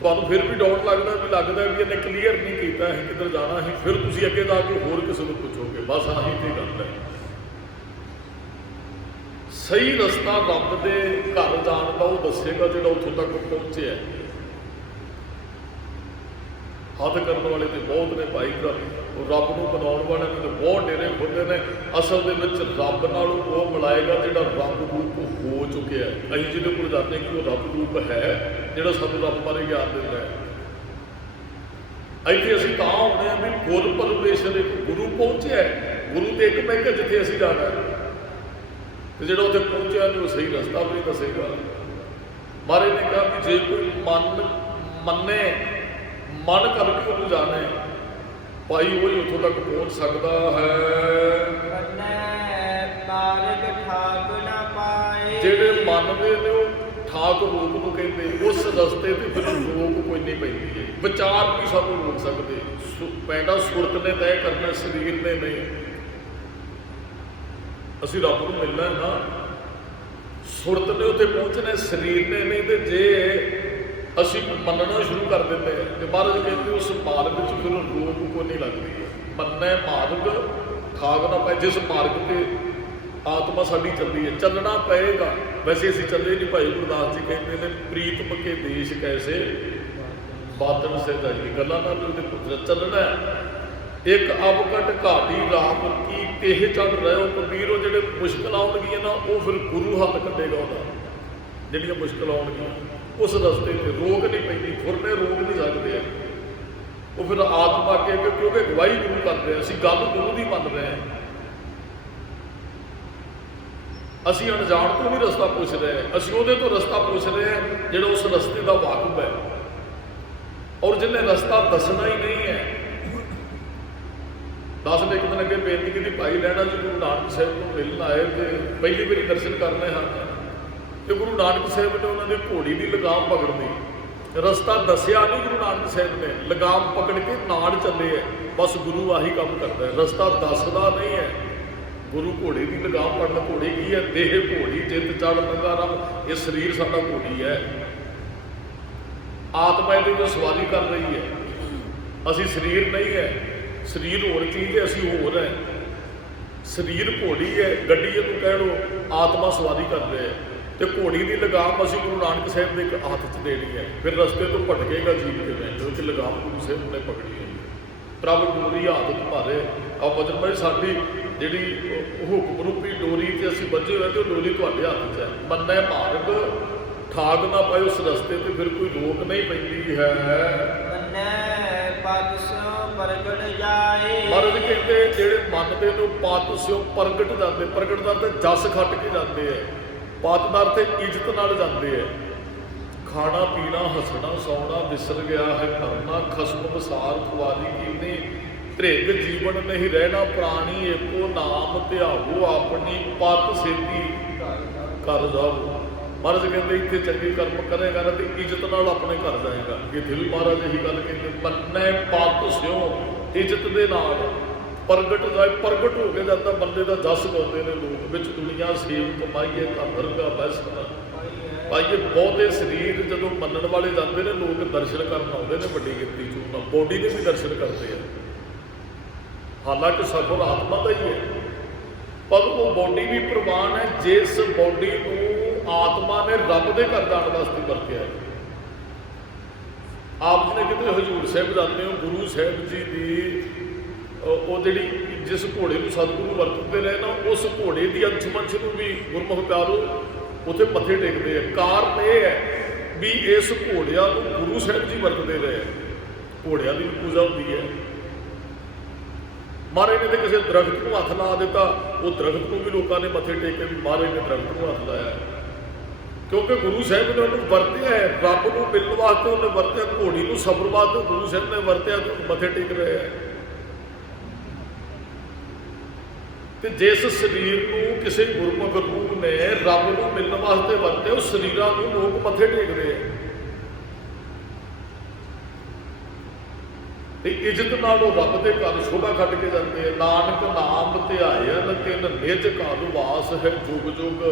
ਤੁਹਾਨੂੰ ਫਿਰ ਵੀ ਡਾਊਟ ਲੱਗਦਾ ਵੀ ਇਹਨੇ ਕਲੀਅਰ ਨਹੀਂ ਕੀਤਾ, ਅਸੀਂ ਕਿੱਧਰ ਜਾਣਾ ਸੀ, ਫਿਰ ਤੁਸੀਂ ਅੱਗੇ ਜਾ ਕੇ ਹੋਰ ਕਿਸੇ ਨੂੰ ਪੁੱਛੋਗੇ। ਬਸ ਆਹੀ ਤੇ ਗੱਲ ਹੈ। ਸਹੀ ਰਸਤਾ ਰੱਬ ਦੇ ਘਰ ਜਾਣ ਦਾ ਉਹ ਦੱਸੇਗਾ ਜਿਹੜਾ ਉੱਥੋਂ ਤੱਕ ਪਹੁੰਚਿਆ। ਹੱਥ ਕਰਨ ਵਾਲੇ ਤੇ ਬਹੁਤ ਨੇ ਭਾਈ, ਰੱਬ ਨੂੰ ਬਣਾਉਣ ਵਾਲਿਆਂ ਨੇ ਬਹੁਤ ਡੇਰੇ ਖੁੱਲ੍ਹੇ ਨੇ। ਅਸਲ ਦੇ ਵਿੱਚ ਰੱਬ ਨਾਲ ਉਹ ਮਿਲਾਏਗਾ ਜਿਹੜਾ ਰੱਬ ਰੂਪ ਹੋ ਚੁੱਕਿਆ। ਅਸੀਂ ਜਿਹਦੇ ਕੋਲ ਜਾਂਦੇ ਕਿ ਉਹ ਰੱਬ ਰੂਪ ਹੈ ਜਿਹੜਾ ਸਾਨੂੰ ਰੱਬ ਬਾਰੇ ਗਿਆਨ ਦਿੰਦਾ ਹੈ। ਇੱਥੇ ਅਸੀਂ ਤਾਂ ਆਉਂਦੇ ਹਾਂ ਵੀ ਗੁਰ ਪਰਮੇਸ਼ਰ ਇੱਕ ਗੁਰੂ ਪਹੁੰਚਿਆ, ਗੁਰੂ ਤੇ ਇੱਕ ਮਹਿਕ ਜਿੱਥੇ ਅਸੀਂ ਜਾਣਾ, ਤੇ ਜਿਹੜਾ ਉੱਥੇ ਪਹੁੰਚਿਆ ਉਹਨੂੰ ਸਹੀ ਰਸਤਾ ਵੀ ਦੱਸੇਗਾ। ਮਹਾਰਾਜ ਨੇ ਕਿਹਾ ਕਿ ਜੇ ਕੋਈ ਮੰਨੇ ਮਨ ਕਰਕੇ ਉਹਨੂੰ ਜਾਣੇ ਭਾਈ ਉਹੀ ਉੱਥੋਂ ਤੱਕ ਪਹੁੰਚ ਸਕਦਾ ਹੈ। ਜਿਹੜੇ ਮੰਨਦੇ ਨੇ ਉਹ ਠਾਕ ਰੋਗ ਨੂੰ ਕਹਿੰਦੇ, ਉਸ ਰਸਤੇ ਤੇ ਫਿਰ ਰੋਗ ਕੋਈ ਨਹੀਂ ਪੈਂਦੀ ਹੈ। ਵਿਚਾਰ ਵੀ ਸਾਨੂੰ ਰੋਕ ਸਕਦੇ, ਪੈਂਡਾ ਸੁਰਤ ਨੇ ਤੈਅ ਕਰਨਾ, ਸਰੀਰ ਨੇ ਨਹੀਂ। ਅਸੀਂ ਰੱਬ ਨੂੰ ਮਿਲਣਾ ਹੈ ਨਾ, ਸੁਰਤ ਨੇ ਉੱਥੇ ਪਹੁੰਚਣਾ, ਸਰੀਰ ਨੇ ਨਹੀਂ। ਤੇ ਜੇ ਅਸੀਂ ਮੰਨਣਾ ਸ਼ੁਰੂ ਕਰ ਦਿੰਦੇ ਹਾਂ ਤੇ ਮਹਾਰਾਜ ਕਹਿੰਦੇ ਉਸ ਮਾਰਗ 'ਚ ਫਿਰ ਰੋਕ ਕੋਈ ਨਹੀਂ ਲੱਗਦੀ ਹੈ। ਮੰਨੈ ਮਾਰਗ ਠਾਗ ਨਾ ਪਏ, ਜਿਸ ਮਾਰਗ ਤੇ ਆਤਮਾ ਸਾਡੀ ਚੱਲਦੀ ਹੈ ਚੱਲਣਾ ਪਏਗਾ। ਵੈਸੇ ਅਸੀਂ ਚੱਲੇ ਨਹੀਂ। ਭਾਈ ਗੁਰਦਾਸ ਜੀ ਕਹਿੰਦੇ ਨੇ ਪ੍ਰੀਤਮ ਕੇ ਦੇਸ਼ ਕੈਸੇ ਬਾਦਲ ਸੇ ਜਾਈਏ, ਗੱਲਾਂ ਨਾਲ ਉਹਦੇ ਪੁੱਤਰ ਚੱਲਣਾ। ਇੱਕ ਅਵਕਟ ਘਾਟੀ ਰਾਮ ਕੀ ਤੇਹ ਚੜ ਰਹੇ ਹੋ ਕਬੀਰ। ਉਹ ਜਿਹੜੇ ਮੁਸ਼ਕਿਲ ਆਉਣਗੀਆਂ ਨਾ ਉਹ ਫਿਰ ਗੁਰੂ ਹੱਥ ਕੱਢੇਗਾ ਉਹਦਾ। ਜਿਹੜੀਆਂ ਮੁਸ਼ਕਿਲ ਆਉਣਗੀਆਂ ਉਸ ਰਸਤੇ 'ਤੇ ਰੋਕ ਨਹੀਂ ਪੈਂਦੀ, ਫੁਰਨੇ ਰੋਕ ਨਹੀਂ ਸਕਦੇ। ਉਹ ਫਿਰ ਆਤਮਾ ਅੱਗੇ ਕਿਉਂਕਿ ਗਵਾਹੀ ਗੁਰੂ ਕਰਦੇ ਹਾਂ, ਅਸੀਂ ਗੱਲ ਗੁਰੂ ਦੀ ਮੰਨ ਰਹੇ ਹਾਂ। ਅਸੀਂ ਅਣਜਾਣ ਤੋਂ ਵੀ ਰਸਤਾ ਪੁੱਛ ਰਹੇ ਹਾਂ, ਅਸੀਂ ਉਹਦੇ ਤੋਂ ਰਸਤਾ ਪੁੱਛ ਰਹੇ ਹਾਂ ਜਿਹੜਾ ਉਸ ਰਸਤੇ ਦਾ ਵਾਕਫ ਹੈ ਔਰ ਜਿਹਨੇ ਰਸਤਾ ਦੱਸਣਾ ਹੀ ਨਹੀਂ ਹੈ। ਦਸ ਨੇ ਇੱਕ ਦਿਨ ਅੱਗੇ ਬੇਨਤੀ ਕੀਤੀ, ਭਾਈ ਲਹਿਣਾ ਜੀ ਗੁਰੂ ਨਾਨਕ ਸਾਹਿਬ ਨੂੰ ਮਿਲਣ ਆਏ ਤੇ ਪਹਿਲੀ ਵਾਰੀ ਦਰਸ਼ਨ ਕਰਨੇ ਹਨ ਤੇ ਗੁਰੂ ਨਾਨਕ ਸਾਹਿਬ ਨੇ ਉਹਨਾਂ ਦੀ ਘੋੜੀ ਦੀ ਲਗਾਮ ਪਕੜਨੀ, ਰਸਤਾ ਦੱਸਿਆ ਨਹੀਂ ਗੁਰੂ ਨਾਨਕ ਸਾਹਿਬ ਨੇ, ਲਗਾਮ ਪਕੜ ਕੇ ਨਾਲ ਚੱਲੇ ਹੈ। ਬਸ ਗੁਰੂ ਆਹੀ ਕੰਮ ਕਰਦਾ ਹੈ, ਰਸਤਾ ਦੱਸਦਾ ਨਹੀਂ ਹੈ। ਗੁਰੂ ਘੋੜੇ ਦੀ ਲਗਾਮ ਪੜਨ। ਘੋੜੀ ਕੀ ਹੈ? ਦੇਹ ਘੋੜੀ ਜਿੱਤ ਚੜ ਲੰਗਾ ਰਮ। ਇਹ ਸਰੀਰ ਸਾਡਾ ਘੋੜੀ ਹੈ, ਆਤਮਾ ਇਹਦੇ ਵਿੱਚ ਸਵਾਰੀ ਕਰ ਰਹੀ ਹੈ। ਅਸੀਂ ਸਰੀਰ ਨਹੀਂ ਹੈ, ਸਰੀਰ ਹੋਰ ਚੀਜ਼ ਹੈ, ਅਸੀਂ ਹੋਰ ਹੈ। ਸਰੀਰ ਘੋੜੀ ਹੈ, ਗੱਡੀ ਇਹਨੂੰ ਕਹਿ ਲਓ, ਆਤਮਾ ਸਵਾਰੀ ਕਰ ਰਿਹਾ ਹੈ। ਤੇ ਘੋੜੀ ਦੀ ਲਗਾਮ ਅਸੀਂ ਗੁਰੂ ਨਾਨਕ ਸਾਹਿਬ ਦੇ ਇੱਕ ਹੱਥ 'ਚ ਦੇਣੀ ਹੈ। ਫਿਰ ਰਸਤੇ ਤੋਂ ਭਟਕੇਗਾ ਜੀਵ ਕਿਵੇਂ, ਕਿਉਂਕਿ ਲਗਾਮ ਗੁਰੂ ਸਾਹਿਬ ਨੇ ਪਕੜੀ ਹੈ। ਪ੍ਰਭ ਡੋਰੀ ਆਦਤ ਭਾਰੇ। ਆ ਬਚਨ ਭਾਈ ਸਾਡੀ ਜਿਹੜੀ ਹੁਕਮ ਰੂਪੀ ਡੋਰੀ ਤੇ ਅਸੀਂ ਬੱਝੇ ਹੋਏ ਤੇ ਉਹ ਡੋਰੀ ਤੁਹਾਡੇ ਹੱਥ 'ਚ ਹੈ। ਮੰਨੈ ਮਾਰਗ ਠਾਗ ਨਾ ਪਾਏ, ਉਸ ਰਸਤੇ ਤੇ ਫਿਰ ਕੋਈ ਰੋਕ ਨਹੀਂ ਪੈਂਦੀ ਹੈ। ਮਹਾਰਾਜ ਕਹਿੰਦੇ ਜਿਹੜੇ ਮੰਨਦੇ ਨੇ ਪਤ ਸਿਓ ਪ੍ਰਗਟ ਜਾਂਦੇ। ਪ੍ਰਗਟ ਦਰ ਤੇ ਜਸ ਖੱਟ ਕੇ ਜਾਂਦੇ ਹੈ, ਪਤ ਦਰ ਤੇ ਇੱਜ਼ਤ ਨਾਲ ਜਾਂਦੇ ਹੈ। ਖਾਣਾ ਪੀਣਾ ਹੱਸਣਾ ਸੌਣਾ ਵਿਸਰ ਗਿਆ ਹੈ ਕਰਨਾ, ਖਸਮ ਵਿਸਾਰ ਖੁਆਰੀ ਕੀਨੀ। ਧ੍ਰਿਗ ਜੀਵਨ ਨਹੀਂ ਰਹਿਣਾ ਪ੍ਰਾਣੀ, ਏਕੋ ਨਾਮ ਧਿਆਵੋ ਆਪਣੀ ਪਤ ਸਿੱਧੀ ਕਰ ਜਾਓ। ਮਹਾਰਾਜ ਕਹਿੰਦੇ ਇੱਥੇ ਚੰਗੇ ਕਰਮ ਕਰੇਗਾ ਨਾ ਤੇ ਇੱਜ਼ਤ ਨਾਲ ਆਪਣੇ ਘਰ ਜਾਏਗਾ। ਇੱਥੇ ਵੀ ਮਹਾਰਾਜ ਇਹੀ ਗੱਲ ਕਹਿੰਦੇ, ਮੰਨੈ ਪਤ ਸਿਓ, ਇੱਜ਼ਤ ਦੇ ਨਾਲ ਪ੍ਰਗਟ ਜਾਏ। ਪ੍ਰਗਟ ਹੋ ਕੇ ਜਾਂਦਾ ਬੰਦੇ ਦਾ ਜਸ ਗਾਉਂਦੇ ਨੇ ਲੋਕ, ਵਿੱਚ ਦੁਨੀਆ ਸੇਵ ਕਮਾਈਏ ਤਾਂ ਦਰਗਾ ਬੈਸਣਾ। ਭਾਈਏ ਬਹੁਤੇ ਸਰੀਰ ਜਦੋਂ ਮੰਨਣ ਵਾਲੇ ਜਾਂਦੇ ਨੇ ਲੋਕ ਦਰਸ਼ਨ ਕਰਨ ਆਉਂਦੇ ਨੇ ਵੱਡੀ ਗਿਣਤੀ 'ਚ, ਬੋਡੀ ਦੇ ਵੀ ਦਰਸ਼ਨ ਕਰਦੇ ਆ। ਹਾਲਾਂਕਿ ਸਫਰ ਆਤਮਾ ਦਾ ਹੀ ਹੈ, ਪਰ ਉਹ ਬੋਡੀ ਵੀ ਪ੍ਰਵਾਨ ਹੈ ਜਿਸ ਬੋਡੀ ਨੂੰ ਆਤਮਾ ਨੇ ਰੱਬ ਦੇ ਘਰ ਜਾਣ ਵਾਸਤੇ ਵਰਤਿਆ ਹੈ। ਆਪ ਜੀ ਨੇ ਕਿਤੇ ਹਜ਼ੂਰ ਸਾਹਿਬ ਜਾਂਦੇ ਹੋ, ਗੁਰੂ ਸਾਹਿਬ ਜੀ ਦੀ ਉਹ ਜਿਹੜੀ ਜਿਸ ਘੋੜੇ ਨੂੰ ਸਤਿਗੁਰੂ ਵਰਤਦੇ ਰਹੇ ਨਾ, ਉਸ ਘੋੜੇ ਦੀ ਅੰਸ਼ ਨੂੰ ਵੀ ਗੁਰਮੁਖ ਪਿਆਰੋ ਉੱਥੇ ਮੱਥੇ ਟੇਕਦੇ ਆ। ਕਾਰਨ ਇਹ ਹੈ ਵੀ ਇਸ ਘੋੜਿਆਂ ਨੂੰ ਗੁਰੂ ਸਾਹਿਬ ਜੀ ਵਰਤਦੇ ਰਹੇ। ਘੋੜਿਆਂ ਦੀ ਪੂਜਾ ਹੁੰਦੀ ਹੈ। ਮਹਾਰਾਜ ਨੇ ਤੇ ਕਿਸੇ ਦਰਖਤ ਨੂੰ ਹੱਥ ਲਾ ਦਿੱਤਾ, ਉਹ ਦਰਖਤ ਨੂੰ ਵੀ ਲੋਕਾਂ ਨੇ ਮੱਥੇ ਟੇਕੇ ਵੀ ਮਹਾਰਾਜ ਨੇ ਦਰਖਤ ਨੂੰ ਹੱਥ ਲਾਇਆ, ਕਿਉਂਕਿ ਗੁਰੂ ਸਾਹਿਬ ਨੇ ਉਹਨੂੰ ਵਰਤਿਆ ਹੈ। ਰੱਬ ਨੂੰ ਮਿਲਣ ਵਾਸਤੇ ਉਹਨੇ ਵਰਤਿਆ, ਘੋੜੀ ਨੂੰ ਸਬਰ ਵਾਸਤੇ ਗੁਰੂ ਸਾਹਿਬ ਨੇ ਵਰਤਿਆ, ਤੇ ਮੱਥੇ ਟੇਕ ਰਹੇ ਹੈ। ਤੇ ਜਿਸ ਸਰੀਰ ਨੂੰ ਕਿਸੇ ਗੁਰਮੁਖ ਰੂਪ ਨੇ ਰੱਬ ਨੂੰ ਮਿਲਣ ਵਾਸਤੇ ਵਰਤਿਆ, ਉਸ ਸਰੀਰਾਂ ਨੂੰ ਲੋਕ ਮੱਥੇ ਟੇਕ ਰਹੇ ਹੈ। ਤੇ ਇੱਜ਼ਤ ਨਾਲ ਉਹ ਰੱਬ ਦੇ ਘਰ ਸ਼ੋਭਾ ਕੱਢ ਕੇ ਜਾਂਦੇ ਆ। ਨਾਨਕ ਨਾਮ ਧਿਆਇਨ ਤਿਨ ਨਿਜ ਘਰ ਵਾਸ ਹੈ, ਜੁਗ ਜੁਗ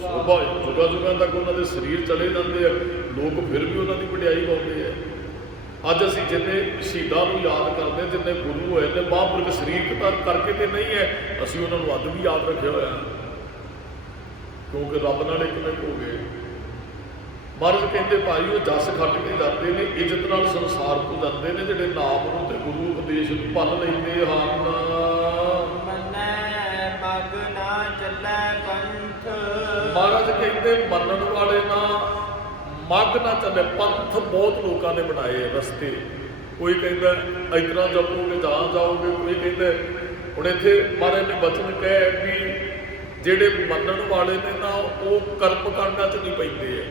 ਸ਼ੋਭਾ। ਜੁਗਾਂ ਜੁਗਾਂ ਤੱਕ ਉਹਨਾਂ ਦੇ ਸਰੀਰ ਚਲੇ ਜਾਂਦੇ ਆ, ਲੋਕ ਫਿਰ ਵੀ ਉਹਨਾਂ ਦੀ ਵਡਿਆਈ ਗਾਉਂਦੇ ਆ। ਅੱਜ ਅਸੀਂ ਜਿੰਨੇ ਸ਼ਹੀਦਾਂ ਨੂੰ ਯਾਦ ਕਰਦੇ, ਜਿੰਨੇ ਗੁਰੂ ਹੋਏ ਨੇ, ਮਹਾਂਪੁਰਖ ਸਰੀਰਤਾ ਕਰਕੇ ਤੇ ਨਹੀਂ ਹੈ, ਅਸੀਂ ਉਹਨਾਂ ਨੂੰ ਅੱਜ ਵੀ ਯਾਦ ਰੱਖਿਆ ਹੋਇਆ, ਕਿਉਂਕਿ ਰੱਬ ਨਾਲ ਇੱਕ ਮਿੰਟ ਹੋ ਗਏ। ਮਹਾਰਾਜ ਕਹਿੰਦੇ ਭਾਈ ਉਹ ਜਸ ਖੱਟ ਕੇ ਜਾਂਦੇ ਨੇ, ਇੱਜ਼ਤ ਨਾਲ ਸੰਸਾਰ ਤੋਂ ਜਾਂਦੇ ਨੇ, ਜਿਹੜੇ ਨਾਮ ਨੂੰ ਤੇ ਗੁਰੂ ਉਪਦੇਸ਼ ਨੂੰ ਭੰਨ ਲੈਂਦੇ ਹਨ। ਮੰਨੈ ਮਗ ਨਾ ਚੱਲੈ ਪੰਥ। ਮਹਾਰਾਜ ਕਹਿੰਦੇ ਮੰਨਣ ਵਾਲੇ ਨਾ ਮੱਗ ਨਾ ਚੱਲੇ ਪੰਥ। ਬਹੁਤ ਲੋਕਾਂ ਨੇ ਬਣਾਏ ਰਸਤੇ, ਕੋਈ ਕਹਿੰਦਾ ਇਸ ਤਰ੍ਹਾਂ ਜਪੋਗੇ ਜਾਂ ਜਾਓਗੇ, ਕੋਈ ਕਹਿੰਦਾ। ਹੁਣ ਇੱਥੇ ਮਹਾਰਾਜ ਨੇ ਬਚਨ ਕਹੇ ਵੀ ਜਿਹੜੇ ਮੰਨਣ ਵਾਲੇ ਨੇ ਨਾ ਉਹ ਕਰਮ ਕਾਂਡਾਂ 'ਚ ਨਹੀਂ ਪੈਂਦੇ ਹੈ,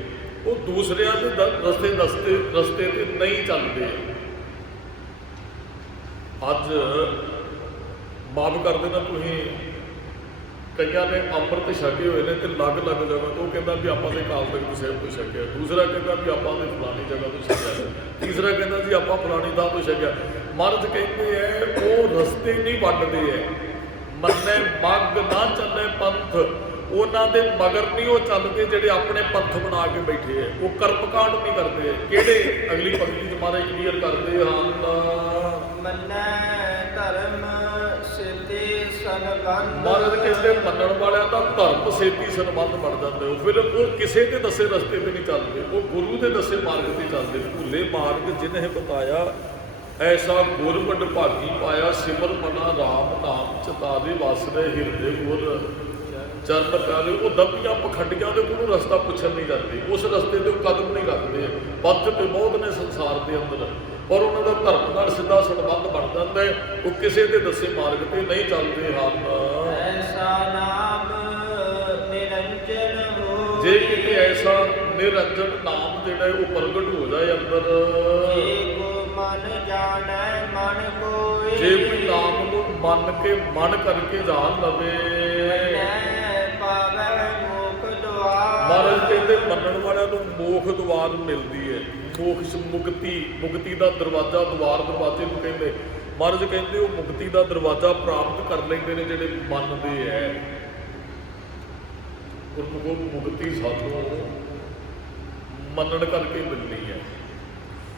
ਉਹ ਦੂਸਰਿਆਂ ਦੇ ਰਸਤੇ ਤੇ ਨਹੀਂ ਚੱਲਦੇ। ਅੱਜ ਮਾਫ ਕਰ ਦੇਣਾ ਤੁਸੀਂ, ਕਈਆਂ ਨੇ ਅੰਮ੍ਰਿਤ ਛਕੇ ਹੋਏ ਨੇ ਤੇ ਅਲੱਗ-ਅਲੱਗ ਜਗ੍ਹਾ ਤੋਂ, ਉਹ ਕਹਿੰਦਾ ਵੀ ਆਪਾਂ ਦੇ ਅਕਾਲ ਤਖਤ ਸਾਹਿਬ ਤੋਂ ਛਕਿਆ, ਦੂਸਰਾ ਕਹਿੰਦਾ ਵੀ ਆਪਾਂ ਦੇ ਫਲਾਣੀ ਜਗ੍ਹਾ ਤੋਂ ਛਕਿਆ, ਤੀਸਰਾ ਕਹਿੰਦਾ ਜੀ ਆਪਾਂ ਫਲਾਣੀ ਥਾਂ ਤੋਂ ਛਕਿਆ। ਮਹਾਰਾਜ ਕਹਿੰਦੇ ਹੈ ਉਹ ਰਸਤੇ ਨਹੀਂ ਵੰਡਦੇ ਹੈ। ਮੰਨੈ ਮੱਗ ਨਾ ਚੱਲੇ ਪੰਥ, ਉਹਨਾਂ ਦੇ ਮਗਰ ਨਹੀਂ ਉਹ ਚੱਲਦੇ ਜਿਹੜੇ ਆਪਣੇ ਪੰਥ ਬਣਾ ਕੇ ਬੈਠੇ ਹੈ, ਉਹ ਕਰਮਕਾਂਡ ਨਹੀਂ ਕਰਦੇ। ਕਿਹੜੇ? ਅਗਲੀ ਪੰਕਤੀ 'ਚ ਮਹਾਰਾਜ ਕਲੀਅਰ ਕਰਦੇ ਹਨ। ਮੰਨੈ ਧਰਮ ਸੇਤੀ ਸੰਬੰਧ। ਮਹਾਰਾਜ ਕਹਿੰਦੇ ਮੰਨਣ ਵਾਲਿਆਂ ਦਾ ਧਰਮ ਸੇਤੀ ਸੰਬੰਧ ਬਣ ਜਾਂਦਾ। ਉਹ ਫਿਰ ਉਹ ਕਿਸੇ ਦੇ ਦੱਸੇ ਰਸਤੇ ਤੇ ਨਹੀਂ ਚੱਲਦੇ, ਉਹ ਗੁਰੂ ਦੇ ਦੱਸੇ ਮਾਰਗ ਤੇ ਚੱਲਦੇ। ਭੁੱਲੇ ਮਾਰਗ ਜਿਨਹਿ ਬਤਾਇਆ, ਐਸਾ ਗੁਰ ਵੱਡ ਭਾਗੀ ਪਾਇਆ। ਸਿਮਰ ਮਨਾ ਰਾਮ ਨਾਮ ਚਿਤਾਵੇ, ਵਸਦੇ ਹਿਰਦੇ ਗੁਰ ਚਰਨ ਪਿਆਰੇ। ਉਹ ਦੱਬੀਆਂ ਪਖੰਡੀਆਂ ਦੇ ਕੋਲੋਂ ਰਸਤਾ ਪੁੱਛਣ ਨਹੀਂ ਜਾਂਦੇ, ਉਸ ਰਸਤੇ ਤੇ ਉਹ ਕਦਮ ਨਹੀਂ ਰੱਖਦੇ। ਪੰਥ ਤੇ ਬਹੁਤ ਨੇ ਸੰਸਾਰ ਦੇ ਅੰਦਰ, ਪਰ ਉਹਨਾਂ ਦਾ ਧਰਮ ਨਾਲ ਸਿੱਧਾ ਸੰਬੰਧ ਬਣ ਜਾਂਦਾ ਹੈ, ਉਹ ਕਿਸੇ ਦੇ ਦੱਸੇ ਮਾਰਗ ਤੇ ਨਹੀਂ ਚੱਲਦੇ ਹਨ। ਐਸਾ ਨਾਮ ਨਿਰੰਜਨ ਹੋ, ਜੇ ਕਿਤੇ ਐਸਾ ਨਿਰੰਜਨ ਨਾਮ ਜਿਹੜਾ ਹੈ ਉਹ ਪ੍ਰਗਟ ਹੋ ਜਾਏ ਅੰਦਰ। ਜੇ ਕੋ ਮਨ ਜਾਣੈ ਮਨ ਕੋਈ, ਜੇ ਕੋਈ ਨਾਮ ਨੂੰ ਮੰਨ ਕੇ ਮਨ ਕਰਕੇ ਜਾਣ ਲਵੇ। ਮਹਾਰਾਜ ਕਹਿੰਦੇ ਮੰਨਣ ਵਾਲਿਆਂ ਨੂੰ ਮੋਖ ਦੁਆਰ ਮਿਲਦੀ ਹੈ। ਮੋਕਸ਼ ਮੁਕਤੀ ਦਾ ਦਰਵਾਜ਼ਾ, ਦਰਵਾਜ਼ੇ ਨੂੰ ਕਹਿੰਦੇ। ਮਹਾਰਾਜ ਕਹਿੰਦੇ ਉਹ ਮੁਕਤੀ ਦਾ ਦਰਵਾਜ਼ਾ ਪ੍ਰਾਪਤ ਕਰ ਲੈਂਦੇ ਨੇ ਜਿਹੜੇ ਮੰਨਦੇ ਹੈ। ਗੁਰਮੁਖੋ ਮੁਕਤੀ ਸਾਨੂੰ ਮੰਨਣ ਕਰਕੇ ਮਿਲਣੀ ਹੈ।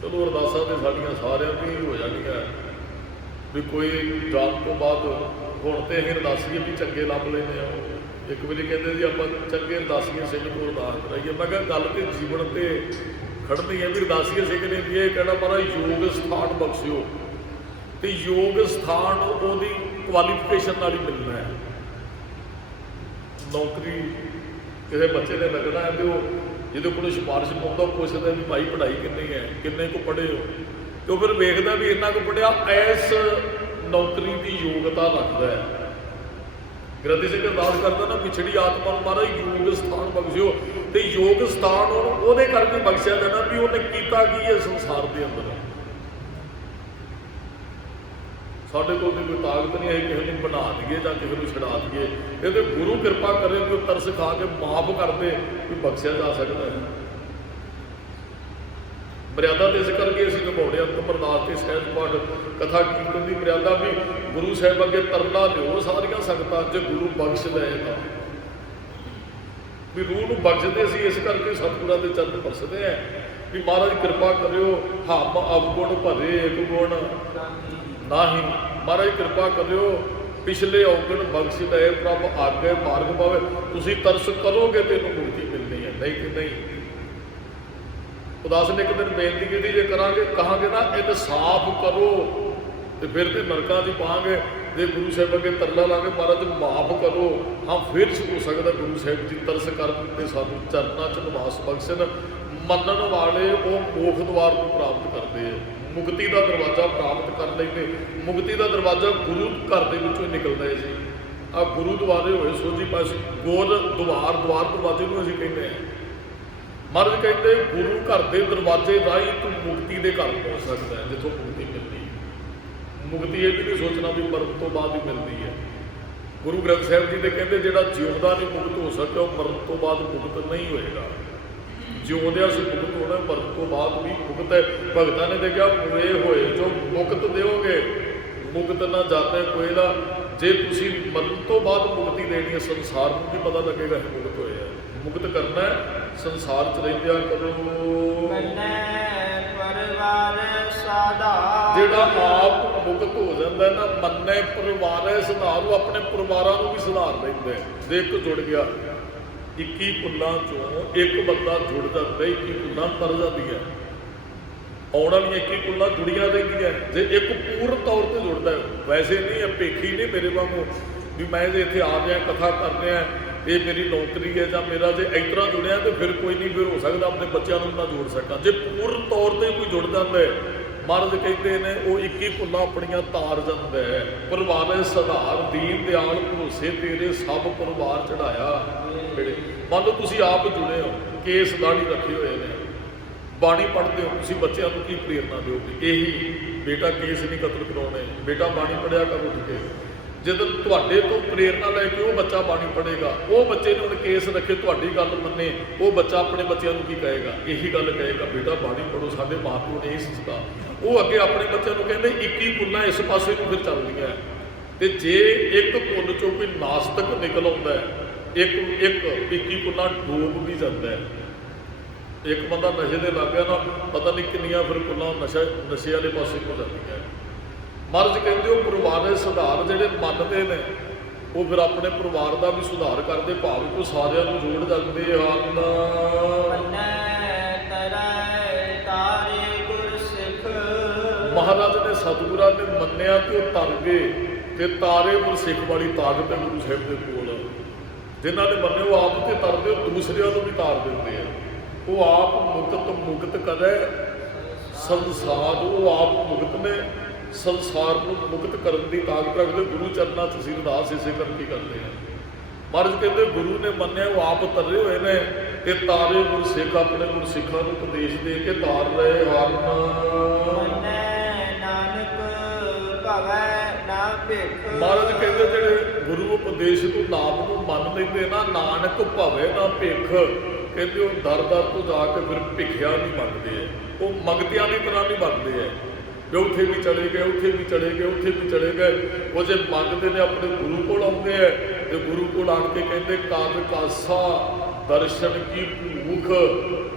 ਚਲੋ ਅਰਦਾਸਾਂ ਤੇ ਸਾਡੀਆਂ ਸਾਰਿਆਂ ਦੀ ਹੋ ਜਾਣੀਆਂ ਵੀ ਕੋਈ ਜਾਣ ਤੋਂ ਬਾਅਦ ਹੁਣ ਤੇ ਅਸੀਂ ਅਰਦਾਸੀਏ ਵੀ ਚੰਗੇ ਲੱਭ ਲੈਂਦੇ ਆ। ਇੱਕ ਵਾਰੀ ਕਹਿੰਦੇ ਜੀ ਆਪਾਂ ਚੰਗੇ ਅਰਦਾਸੀਏ ਸਿੰਘ ਤੋਂ ਅਰਦਾਸ ਕਰਾਈਏ। ਮੈਂ ਕਿਹਾ ਗੱਲ ਤੇ ਜੀਵਨ ਤੇ ਖੜਨੀ ਹੈ ਵੀ ਅਰਦਾਸੀਏ ਸਿੰਘ ਨੇ ਵੀ ਇਹ ਕਹਿਣਾ ਮਹਾਰਾਜ ਯੋਗ ਸਥਾਨ ਬਖਸ਼ਿਓ, ਤੇ ਯੋਗ ਸਥਾਨ ਉਹਦੀ ਕੁਆਲੀਫਿਕੇਸ਼ਨ ਨਾਲ ਹੀ ਮਿਲਣਾ ਹੈ। ਨੌਕਰੀ ਕਿਸੇ ਬੱਚੇ ਨੇ ਲੱਗਣਾ ਹੈ ਤੇ ਉਹ ਜਿਹਦੇ ਕੋਲ ਸਿਫਾਰਿਸ਼ ਪਾਉਂਦਾ ਉਹ ਪੁੱਛਦਾ ਵੀ ਭਾਈ ਪੜ੍ਹਾਈ ਕਿੰਨੀ ਹੈ, ਕਿੰਨੇ ਕੁ ਪੜ੍ਹੇ ਹੋ, ਤੇ ਉਹ ਫਿਰ ਵੇਖਦਾ ਵੀ ਇੰਨਾ ਕੁ ਪੜ੍ਹਿਆ ਇਸ ਨੌਕਰੀ ਦੀ ਯੋਗਤਾ ਰੱਖਦਾ ਹੈ। ਗ੍ਰੰਥੀ ਸਿੰਘ ਅਰਦਾਸ ਕਰਦਾ ਨਾ ਪਿਛੜੀ ਆਤਮਾ ਨੂੰ ਮਹਾਰਾਜ ਯੋਗ ਸਥਾਨ ਬਖਸ਼ਿਓ, ਤੇ ਯੋਗ ਸਥਾਨ ਉਹਦੇ ਕਰਕੇ ਬਖਸ਼ਿਆ ਜਾਣਾ ਵੀ ਉਹਨੇ ਕੀਤਾ ਕੀ ਹੈ ਸੰਸਾਰ ਦੇ ਅੰਦਰ। ਸਾਡੇ ਕੋਲ ਤਾਂ ਕੋਈ ਤਾਕਤ ਨਹੀਂ ਹੈ ਕਿਸੇ ਨੂੰ ਬਣਾ ਦਈਏ ਜਾਂ ਕਿਸੇ ਨੂੰ ਛਡਾ ਦਈਏ। ਇਹ ਤੇ ਗੁਰੂ ਕਿਰਪਾ ਕਰੇ ਕਿ ਉਹ ਤਰਸ ਖਾ ਕੇ ਮਾਫ ਕਰ ਦੇ ਕਿ ਬਖਸ਼ਿਆ ਜਾ ਸਕਦਾ ਹੈ। ਮਰਿਆਦਾ ਤੇ ਇਸ ਕਰਕੇ ਅਸੀਂ ਨਿਭਾਉਣੇ ਅੰਤਮ ਅਰਦਾਸ ਤੇ ਸਹਿਜ ਪਾਠ ਕਥਾ ਕੀਰਤਨ ਦੀ ਮਰਿਆਦਾ ਵੀ ਗੁਰੂ ਸਾਹਿਬ ਅੱਗੇ ਤਰਲਾ ਦਿਓ ਸਾਰੀਆਂ ਸੰਗਤਾਂ, ਜੇ ਗੁਰੂ ਬਖਸ਼ ਲਏ ਤਾਂ ਵੀ ਰੂਹ ਨੂੰ ਬਖਸ਼ਦੇ ਸੀ। ਇਸ ਕਰਕੇ ਸਤਿਗੁਰਾਂ ਦੇ ਚਰਨ ਪਰਸਦੇ ਆ ਵੀ ਮਹਾਰਾਜ ਕਿਰਪਾ ਕਰਿਓ। ਹਮ ਅਵਗੁਣ ਭਰੇ ਇੱਕ ਗੁਣ ਨਾਹੀਂ, ਮਹਾਰਾਜ ਕਿਰਪਾ ਕਰਿਓ ਪਿਛਲੇ ਔਗਣ ਬਖਸ਼ ਲਏ ਪ੍ਰਭ ਆਗੇ ਮਾਰਗ ਪਾਵੇ। ਤੁਸੀਂ ਤਰਸ ਕਰੋਗੇ ਤੇ ਇਹਨੂੰ ਮੁਕਤੀ ਮਿਲਣੀ ਹੈ, ਨਹੀਂ ਕਿ ਨਹੀਂ। ਉਦਾਸ ਨੇ ਇੱਕ ਦਿਨ ਬੇਨਤੀ ਕੀਤੀ ਜੇ ਕਹਾਂਗੇ ਨਾ ਇਨਸਾਫ ਕਰੋ ਤੇ ਫਿਰ ਤੇ ਨਰਕਾਂ 'ਚ ਪਾਵਾਂਗੇ। ਜੇ ਗੁਰੂ ਸਾਹਿਬ ਅੱਗੇ ਤਰਲਾ ਲਾਂਗੇ ਮਹਾਰਾਜ ਮਾਫ ਕਰੋ, ਹਾਂ ਫਿਰ ਹੋ ਸਕਦਾ ਗੁਰੂ ਸਾਹਿਬ ਜੀ ਤਰਸ ਕਰਨ ਤੇ ਸਾਨੂੰ ਚਰਨਾਂ 'ਚ ਨਿਵਾਸ ਬਖਸ਼ਣ। ਮੰਨਣ ਵਾਲੇ ਉਹ ਮੋਖ ਦੁਆਰ ਨੂੰ ਪ੍ਰਾਪਤ ਕਰਦੇ ਹੈ, ਮੁਕਤੀ ਦਾ ਦਰਵਾਜ਼ਾ ਪ੍ਰਾਪਤ ਕਰ ਲੈਂਦੇ। ਮੁਕਤੀ ਦਾ ਦਰਵਾਜ਼ਾ ਗੁਰੂ ਘਰ ਦੇ ਵਿੱਚੋਂ ਨਿਕਲਦਾ ਹੈ ਜੀ। ਆਹ ਗੁਰੂ ਦੁਆਰੇ ਹੋਏ ਸੋਝੀ ਪਾਸੇ ਗੋਲ ਦੁਆਰ ਦਰਵਾਜ਼ੇ ਨੂੰ ਅਸੀਂ ਕਹਿੰਦੇ ਹਾਂ। ਮਹਾਰਾਜ ਕਹਿੰਦੇ ਗੁਰੂ ਘਰ ਦੇ ਦਰਵਾਜ਼ੇ ਰਾਹੀਂ ਤੂੰ ਮੁਕਤੀ ਦੇ ਘਰ ਪਹੁੰਚ ਸਕਦਾ ਹੈ, ਜਿੱਥੋਂ ਮੁਕਤੀ ਮਿਲਦੀ ਹੈ। ਮੁਕਤੀ ਇਹ ਵੀ ਨਹੀਂ ਸੋਚਣਾ ਵੀ ਮਰਨ ਤੋਂ ਬਾਅਦ ਹੀ ਮਿਲਦੀ ਹੈ। ਗੁਰੂ ਗ੍ਰੰਥ ਸਾਹਿਬ ਜੀ ਦੇ ਕਹਿੰਦੇ ਜਿਹੜਾ ਜਿਉਂਦਾ ਨਹੀਂ ਮੁਕਤ ਹੋ ਸਕਿਆ ਉਹ ਮਰਨ ਤੋਂ ਬਾਅਦ ਮੁਕਤ ਨਹੀਂ ਹੋਏਗਾ। ਜਿਉਂਦਿਆਂ ਸੀ ਮੁਕਤ ਹੋਣਾ, ਮਰਨ ਤੋਂ ਬਾਅਦ ਵੀ ਮੁਕਤ ਹੈ। ਭਗਤਾਂ ਨੇ ਦੇਖਿਆ ਪੂਰੇ ਹੋਏ ਜੋ ਮੁਕਤ ਦਿਓਗੇ, ਮੁਕਤ ਨਾ ਜਾਂਦੇ ਕੋਈ ਨਾ। ਜੇ ਤੁਸੀਂ ਮਰਨ ਤੋਂ ਬਾਅਦ ਮੁਕਤੀ ਦੇਣੀ ਹੈ, ਸੰਸਾਰ ਨੂੰ ਵੀ ਪਤਾ ਲੱਗੇਗਾ ਇਹ ਮੁਕਤ ਹੋਏ ਆ। ਮੁਕਤ ਕਰਨਾ ਹੈ, ਸੰਸਾਰ 'ਚ ਰਹਿੰਦਿਆਂ ਕਰੋ। ਪਰਿਵਾਰ ਸਾਧਾ ਜਿਹੜਾ ਆਪ ਮੁਕਤ ਹੋ ਜਾਂਦਾ ਨਾ, ਮੰਨੇ ਪਰਿਵਾਰ ਸੁਧਾਰ, ਉਹ ਆਪਣੇ ਪਰਿਵਾਰਾਂ ਨੂੰ ਵੀ ਸੁਧਾਰ ਲੈਂਦਾ ਹੈ। ਜੇ ਇੱਕ ਜੁੜ ਗਿਆ, 21 ਕੁੱਲਾਂ ਚੋਂ ਇੱਕ ਬੰਦਾ ਜੁੜ ਜਾਂਦਾ, 21 ਕੁੱਲਾਂ ਤਰ ਜਾਂਦੀਆਂ, ਆਉਣ ਵਾਲੀਆਂ 21 ਕੁੱਲਾਂ ਜੁੜੀਆਂ ਰਹਿੰਦੀਆਂ। ਜੇ ਇੱਕ ਪੂਰਨ ਤੌਰ ਤੇ ਜੁੜਦਾ, ਵੈਸੇ ਨਹੀਂ ਭੇਖੀ ਨਹੀਂ ਮੇਰੇ ਵਾਂਗੂ ਵੀ ਮੈਂ ਜੇ ਇੱਥੇ ਆ ਰਿਹਾ ਕਥਾ ਕਰ ਰਿਹਾ, ਇਹ ਮੇਰੀ ਨੌਕਰੀ ਹੈ ਜਾਂ ਮੇਰਾ, ਜੇ ਇਸ ਤਰ੍ਹਾਂ ਜੁੜਿਆ ਤੇ ਫਿਰ ਕੋਈ ਨਹੀਂ, ਫਿਰ ਹੋ ਸਕਦਾ ਆਪਣੇ ਬੱਚਿਆਂ ਨੂੰ ਨਾ ਜੋੜ ਸਕਾਂ। ਜੇ ਪੂਰਨ ਤੌਰ ਤੇ ਕੋਈ ਜੁੜ ਜਾਂਦਾ ਹੈ, ਮਹਾਰਾਜ ਕਹਿੰਦੇ ਨੇ ਉਹ 21 ਕੁੱਲਾਂ ਆਪਣੀਆਂ ਤਾਰ ਜਾਂਦਾ ਹੈ। ਪਰਿਵਾਰ ਸੁਧਾਰ, ਦੀਨ ਦਿਆਲ ਭਰੋਸੇ ਤੇਰੇ ਸਭ ਪਰਿਵਾਰ ਚੜਾਇਆ। ਜਿਹੜੇ ਮੰਨ ਲਓ ਤੁਸੀਂ ਆਪ ਜੁੜੇ ਹੋ, ਕੇਸ ਦਾੜੀ ਰੱਖੇ ਹੋਏ ਨੇ, ਬਾਣੀ ਪੜ੍ਹਦੇ ਹੋ, ਤੁਸੀਂ ਬੱਚਿਆਂ ਨੂੰ ਕੀ ਪ੍ਰੇਰਨਾ ਦਿਓਗੇ? ਇਹੀ ਬੇਟਾ ਕੇਸ ਨਹੀਂ ਕਤਲ ਕਰਾਉਣੇ, ਬੇਟਾ ਬਾਣੀ ਪੜ੍ਹਿਆ ਕਰ ਉੱਠ ਕੇ। ਜਦੋਂ ਤੁਹਾਡੇ ਤੋਂ ਪ੍ਰੇਰਨਾ ਲੈ ਕੇ ਉਹ ਬੱਚਾ ਬਾਣੀ ਪੜ੍ਹੇਗਾ, ਉਹ ਬੱਚੇ ਨੇ ਹੁਣ ਕੇਸ ਰੱਖੇ, ਤੁਹਾਡੀ ਗੱਲ ਮੰਨੇ, ਉਹ ਬੱਚਾ ਆਪਣੇ ਬੱਚਿਆਂ ਨੂੰ ਕੀ ਕਹੇਗਾ? ਇਹੀ ਗੱਲ ਕਹੇਗਾ, ਬੇਟਾ ਬਾਣੀ ਪੜ੍ਹੋ, ਸਾਡੇ ਮਾਂ ਪਿਓ ਨੇ ਇਹ ਸਿੱਖਿਆ। ਉਹ ਅੱਗੇ ਆਪਣੇ ਬੱਚਿਆਂ ਨੂੰ ਕਹਿੰਦੇ 21 ਕੁੱਲਾਂ ਇਸ ਪਾਸੇ ਨੂੰ ਫਿਰ ਚੱਲਦੀਆਂ। ਤੇ ਜੇ ਇੱਕ ਕੁੱਲ ਚੋਂ ਕੋਈ ਨਾਸਤਕ ਨਿਕਲ ਆਉਂਦਾ ਹੈ, ਇੱਕ 21 ਕੁੱਲਾਂ ਡੂਬ ਵੀ ਜਾਂਦਾ ਹੈ। ਇੱਕ ਬੰਦਾ ਨਸ਼ੇ ਦੇ ਲੱਗ ਗਿਆ ਨਾ, ਪਤਾ ਨਹੀਂ ਕਿੰਨੀਆਂ ਫਿਰ ਕੁੱਲਾਂ ਨਸ਼ੇ ਵਾਲੇ ਪਾਸੇ ਹੋ ਜਾਂਦੀਆਂ। ਮਹਾਰਾਜ ਕਹਿੰਦੇ ਉਹ ਪਰਿਵਾਰ ਸੁਧਾਰ ਜਿਹੜੇ ਮੰਨਦੇ ਨੇ, ਉਹ ਫਿਰ ਆਪਣੇ ਪਰਿਵਾਰ ਦਾ ਵੀ ਸੁਧਾਰ ਕਰਦੇ, ਭਾਵ ਕੋ ਸਾਰਿਆਂ ਨੂੰ ਜੋੜ ਜਾਂਦੇ ਹਨ। ਮਹਾਰਾਜ ਨੇ ਸਤਿਗੁਰਾਂ ਨੇ ਮੰਨਿਆ ਤੇ ਉਹ ਤਰ ਗਏ, ਤੇ ਤਾਰੇ ਗੁਰਸਿੱਖ ਵਾਲੀ ਤਾਕਤ ਹੈ ਗੁਰੂ ਸਾਹਿਬ ਦੇ ਕੋਲ। ਜਿਨ੍ਹਾਂ ਨੇ ਮੰਨੇ ਉਹ ਆਪ ਤੇ ਤਰਦੇ, ਉਹ ਦੂਸਰਿਆਂ ਨੂੰ ਵੀ ਤਾਰ ਦਿੰਦੇ ਆ। ਉਹ ਆਪ ਮੁਕਤ ਕਰੇ ਸੰਸਾਰ, ਉਹ ਆਪ ਮੁਕਤ ਨੇ, ਸੰਸਾਰ ਨੂੰ ਮੁਕਤ ਕਰਨ ਦੀ ਤਾਕਤ ਰੱਖਦੇ। ਗੁਰੂ ਚਰਨਾਂ 'ਚ ਅਸੀਂ ਅਰਦਾਸ ਇਸੇ ਕਰਕੇ ਕਰਦੇ ਹਾਂ। ਮਹਾਰਾਜ ਕਹਿੰਦੇ ਗੁਰੂ ਨੇ ਮੰਨਿਆ, ਉਹ ਆਪ ਤਰੇ ਹੋਏ ਨੇ, ਤੇ ਤਾਰੇ ਗੁਰਸਿੱਖ ਆਪਣੇ ਗੁਰਸਿੱਖਾਂ ਨੂੰ ਉਪਦੇਸ਼ ਦੇ ਕੇ ਤਾਰ ਰਹੇ ਹਨ। ਮਹਾਰਾਜ ਕਹਿੰਦੇ ਜਿਹੜੇ ਗੁਰੂ ਉਪਦੇਸ਼ ਤੋਂ ਨਾਮ ਨੂੰ ਮੰਨ ਲੈਂਦੇ ਨਾ, ਨਾਨਕ ਭਵੇ ਨਾ ਭਿਖ, ਕਹਿੰਦੇ ਉਹ ਦਰ ਦਰ ਤੋਂ ਜਾ ਕੇ ਫਿਰ ਭਿਖਿਆ ਨਹੀਂ ਮੰਗਦੇ, ਉਹ ਮੰਗਦਿਆਂ ਦੀ ਤਰ੍ਹਾਂ ਨਹੀਂ ਮੰਗਦੇ ਹੈ ਵੀ ਉੱਥੇ ਵੀ ਚਲੇ ਗਏ, ਉੱਥੇ ਵੀ ਚਲੇ ਗਏ, ਉੱਥੇ ਵੀ ਚਲੇ ਗਏ। ਉਹ ਜੇ ਮੰਗਦੇ ਨੇ ਆਪਣੇ ਗੁਰੂ ਕੋਲ ਆਉਂਦੇ ਹੈ, ਤੇ ਗੁਰੂ ਕੋਲ ਆਣ ਕੇ ਕਹਿੰਦੇ ਕਾਦ ਕਾਸਾ ਦਰਸ਼ਨ ਕੀ ਭੂਖ,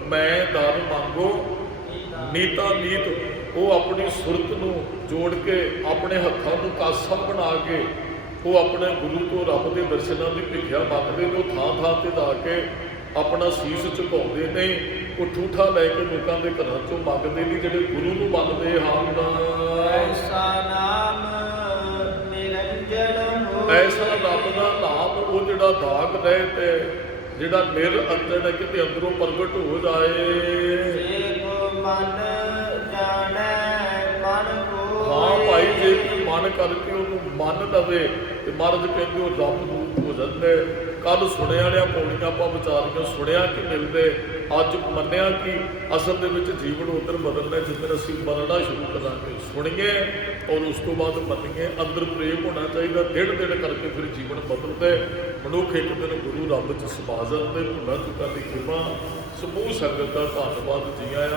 ਮੈਂ ਦਰ ਮੰਗੋ ਨੀਤਾ ਨੀਤ। ਉਹ ਆਪਣੀ ਸੁਰਤ ਨੂੰ ਜੋੜ ਕੇ, ਆਪਣੇ ਹੱਥਾਂ ਨੂੰ ਕਾਸਾ ਬਣਾ ਕੇ, ਉਹ ਆਪਣੇ ਗੁਰੂ ਤੋਂ ਰੱਬ ਦੇ ਦਰਸ਼ਨਾਂ ਦੀ ਭਿਖਿਆ ਮੰਗਦੇ ਨੇ। ਉਹ ਥਾਂ ਥਾਂ ਤੇ ਜਾ ਕੇ ਆਪਣਾ ਸੀਸ ਝੁਕਾਉਂਦੇ ਨੇ, ਉਹ ਠੂਠਾ ਲੈ ਕੇ ਲੋਕਾਂ ਦੇ ਘਰਾਂ ਚੋਂ ਮੰਗਦੇ ਨਹੀਂ, ਜਿਹੜੇ ਗੁਰੂ ਨੂੰ ਮੰਨਦੇ ਹਨ। ਐਸਾ ਨਾਮ ਨਿਰੰਜਨ ਹੋ, ਐਸਾ ਰੱਬ ਦਾ ਨਾਮ ਉਹ ਜਿਹੜਾ ਦਾਗ ਰਹੇ ਤੇ ਜਿਹੜਾ ਨਿਰਅੰਜਨ ਹੈ, ਕਿਤੇ ਅੰਦਰੋਂ ਪ੍ਰਗਟ ਹੋ ਜਾਏ। ਜੇ ਕੋ ਮਨ ਜਾਣੈ ਮਨ ਕੋ, ਹਾਂ ਭਾਈ, ਜੇ ਕੋਈ ਮਨ ਕਰਕੇ ਉਹਨੂੰ ਮੰਨ ਲਵੇ ਤੇ ਮਹਾਰਾਜ ਕਹਿੰਦੇ ਉਹ ਰੱਬ ਰੂਪ ਹੋ ਜਾਂਦੇ। ਕੱਲ ਸੁਣਿਆ ਵਾਲਿਆਂ ਪੌੜੀਆਂ ਆਪਾਂ ਵਿਚਾਰੀਆਂ, ਸੁਣਿਆ ਕਿ ਮਿਲਦੇ, ਅੱਜ ਮੰਨਿਆ ਕਿ ਅਸਲ ਦੇ ਵਿੱਚ ਜੀਵਨ ਉਧਰ ਬਦਲਣਾ ਜਿੱਧਰ ਅਸੀਂ ਬਦਲਣਾ ਸ਼ੁਰੂ ਕਰਾਂਗੇ। ਸੁਣੀਏ ਔਰ ਉਸ ਤੋਂ ਬਾਅਦ ਮੰਨੀਏ, ਅੰਦਰ ਪ੍ਰੇਮ ਹੋਣਾ ਚਾਹੀਦਾ, ਦਿਨ ਦਿਨ ਕਰਕੇ ਫਿਰ ਜੀਵਨ ਬਦਲਦੇ। ਮਨੁੱਖ ਇੱਕ ਦਿਨ ਗੁਰੂ ਰੱਬ 'ਚ ਸਮਾ ਜਾਂਦੇ। ਭੁੱਲਾਂ ਚੁੱਕਾਂ ਦੀ ਖਿਮਾ, ਸਮੂਹ ਸੰਗਤ ਦਾ ਧੰਨਵਾਦ। ਜੀ ਆਇਆਂ।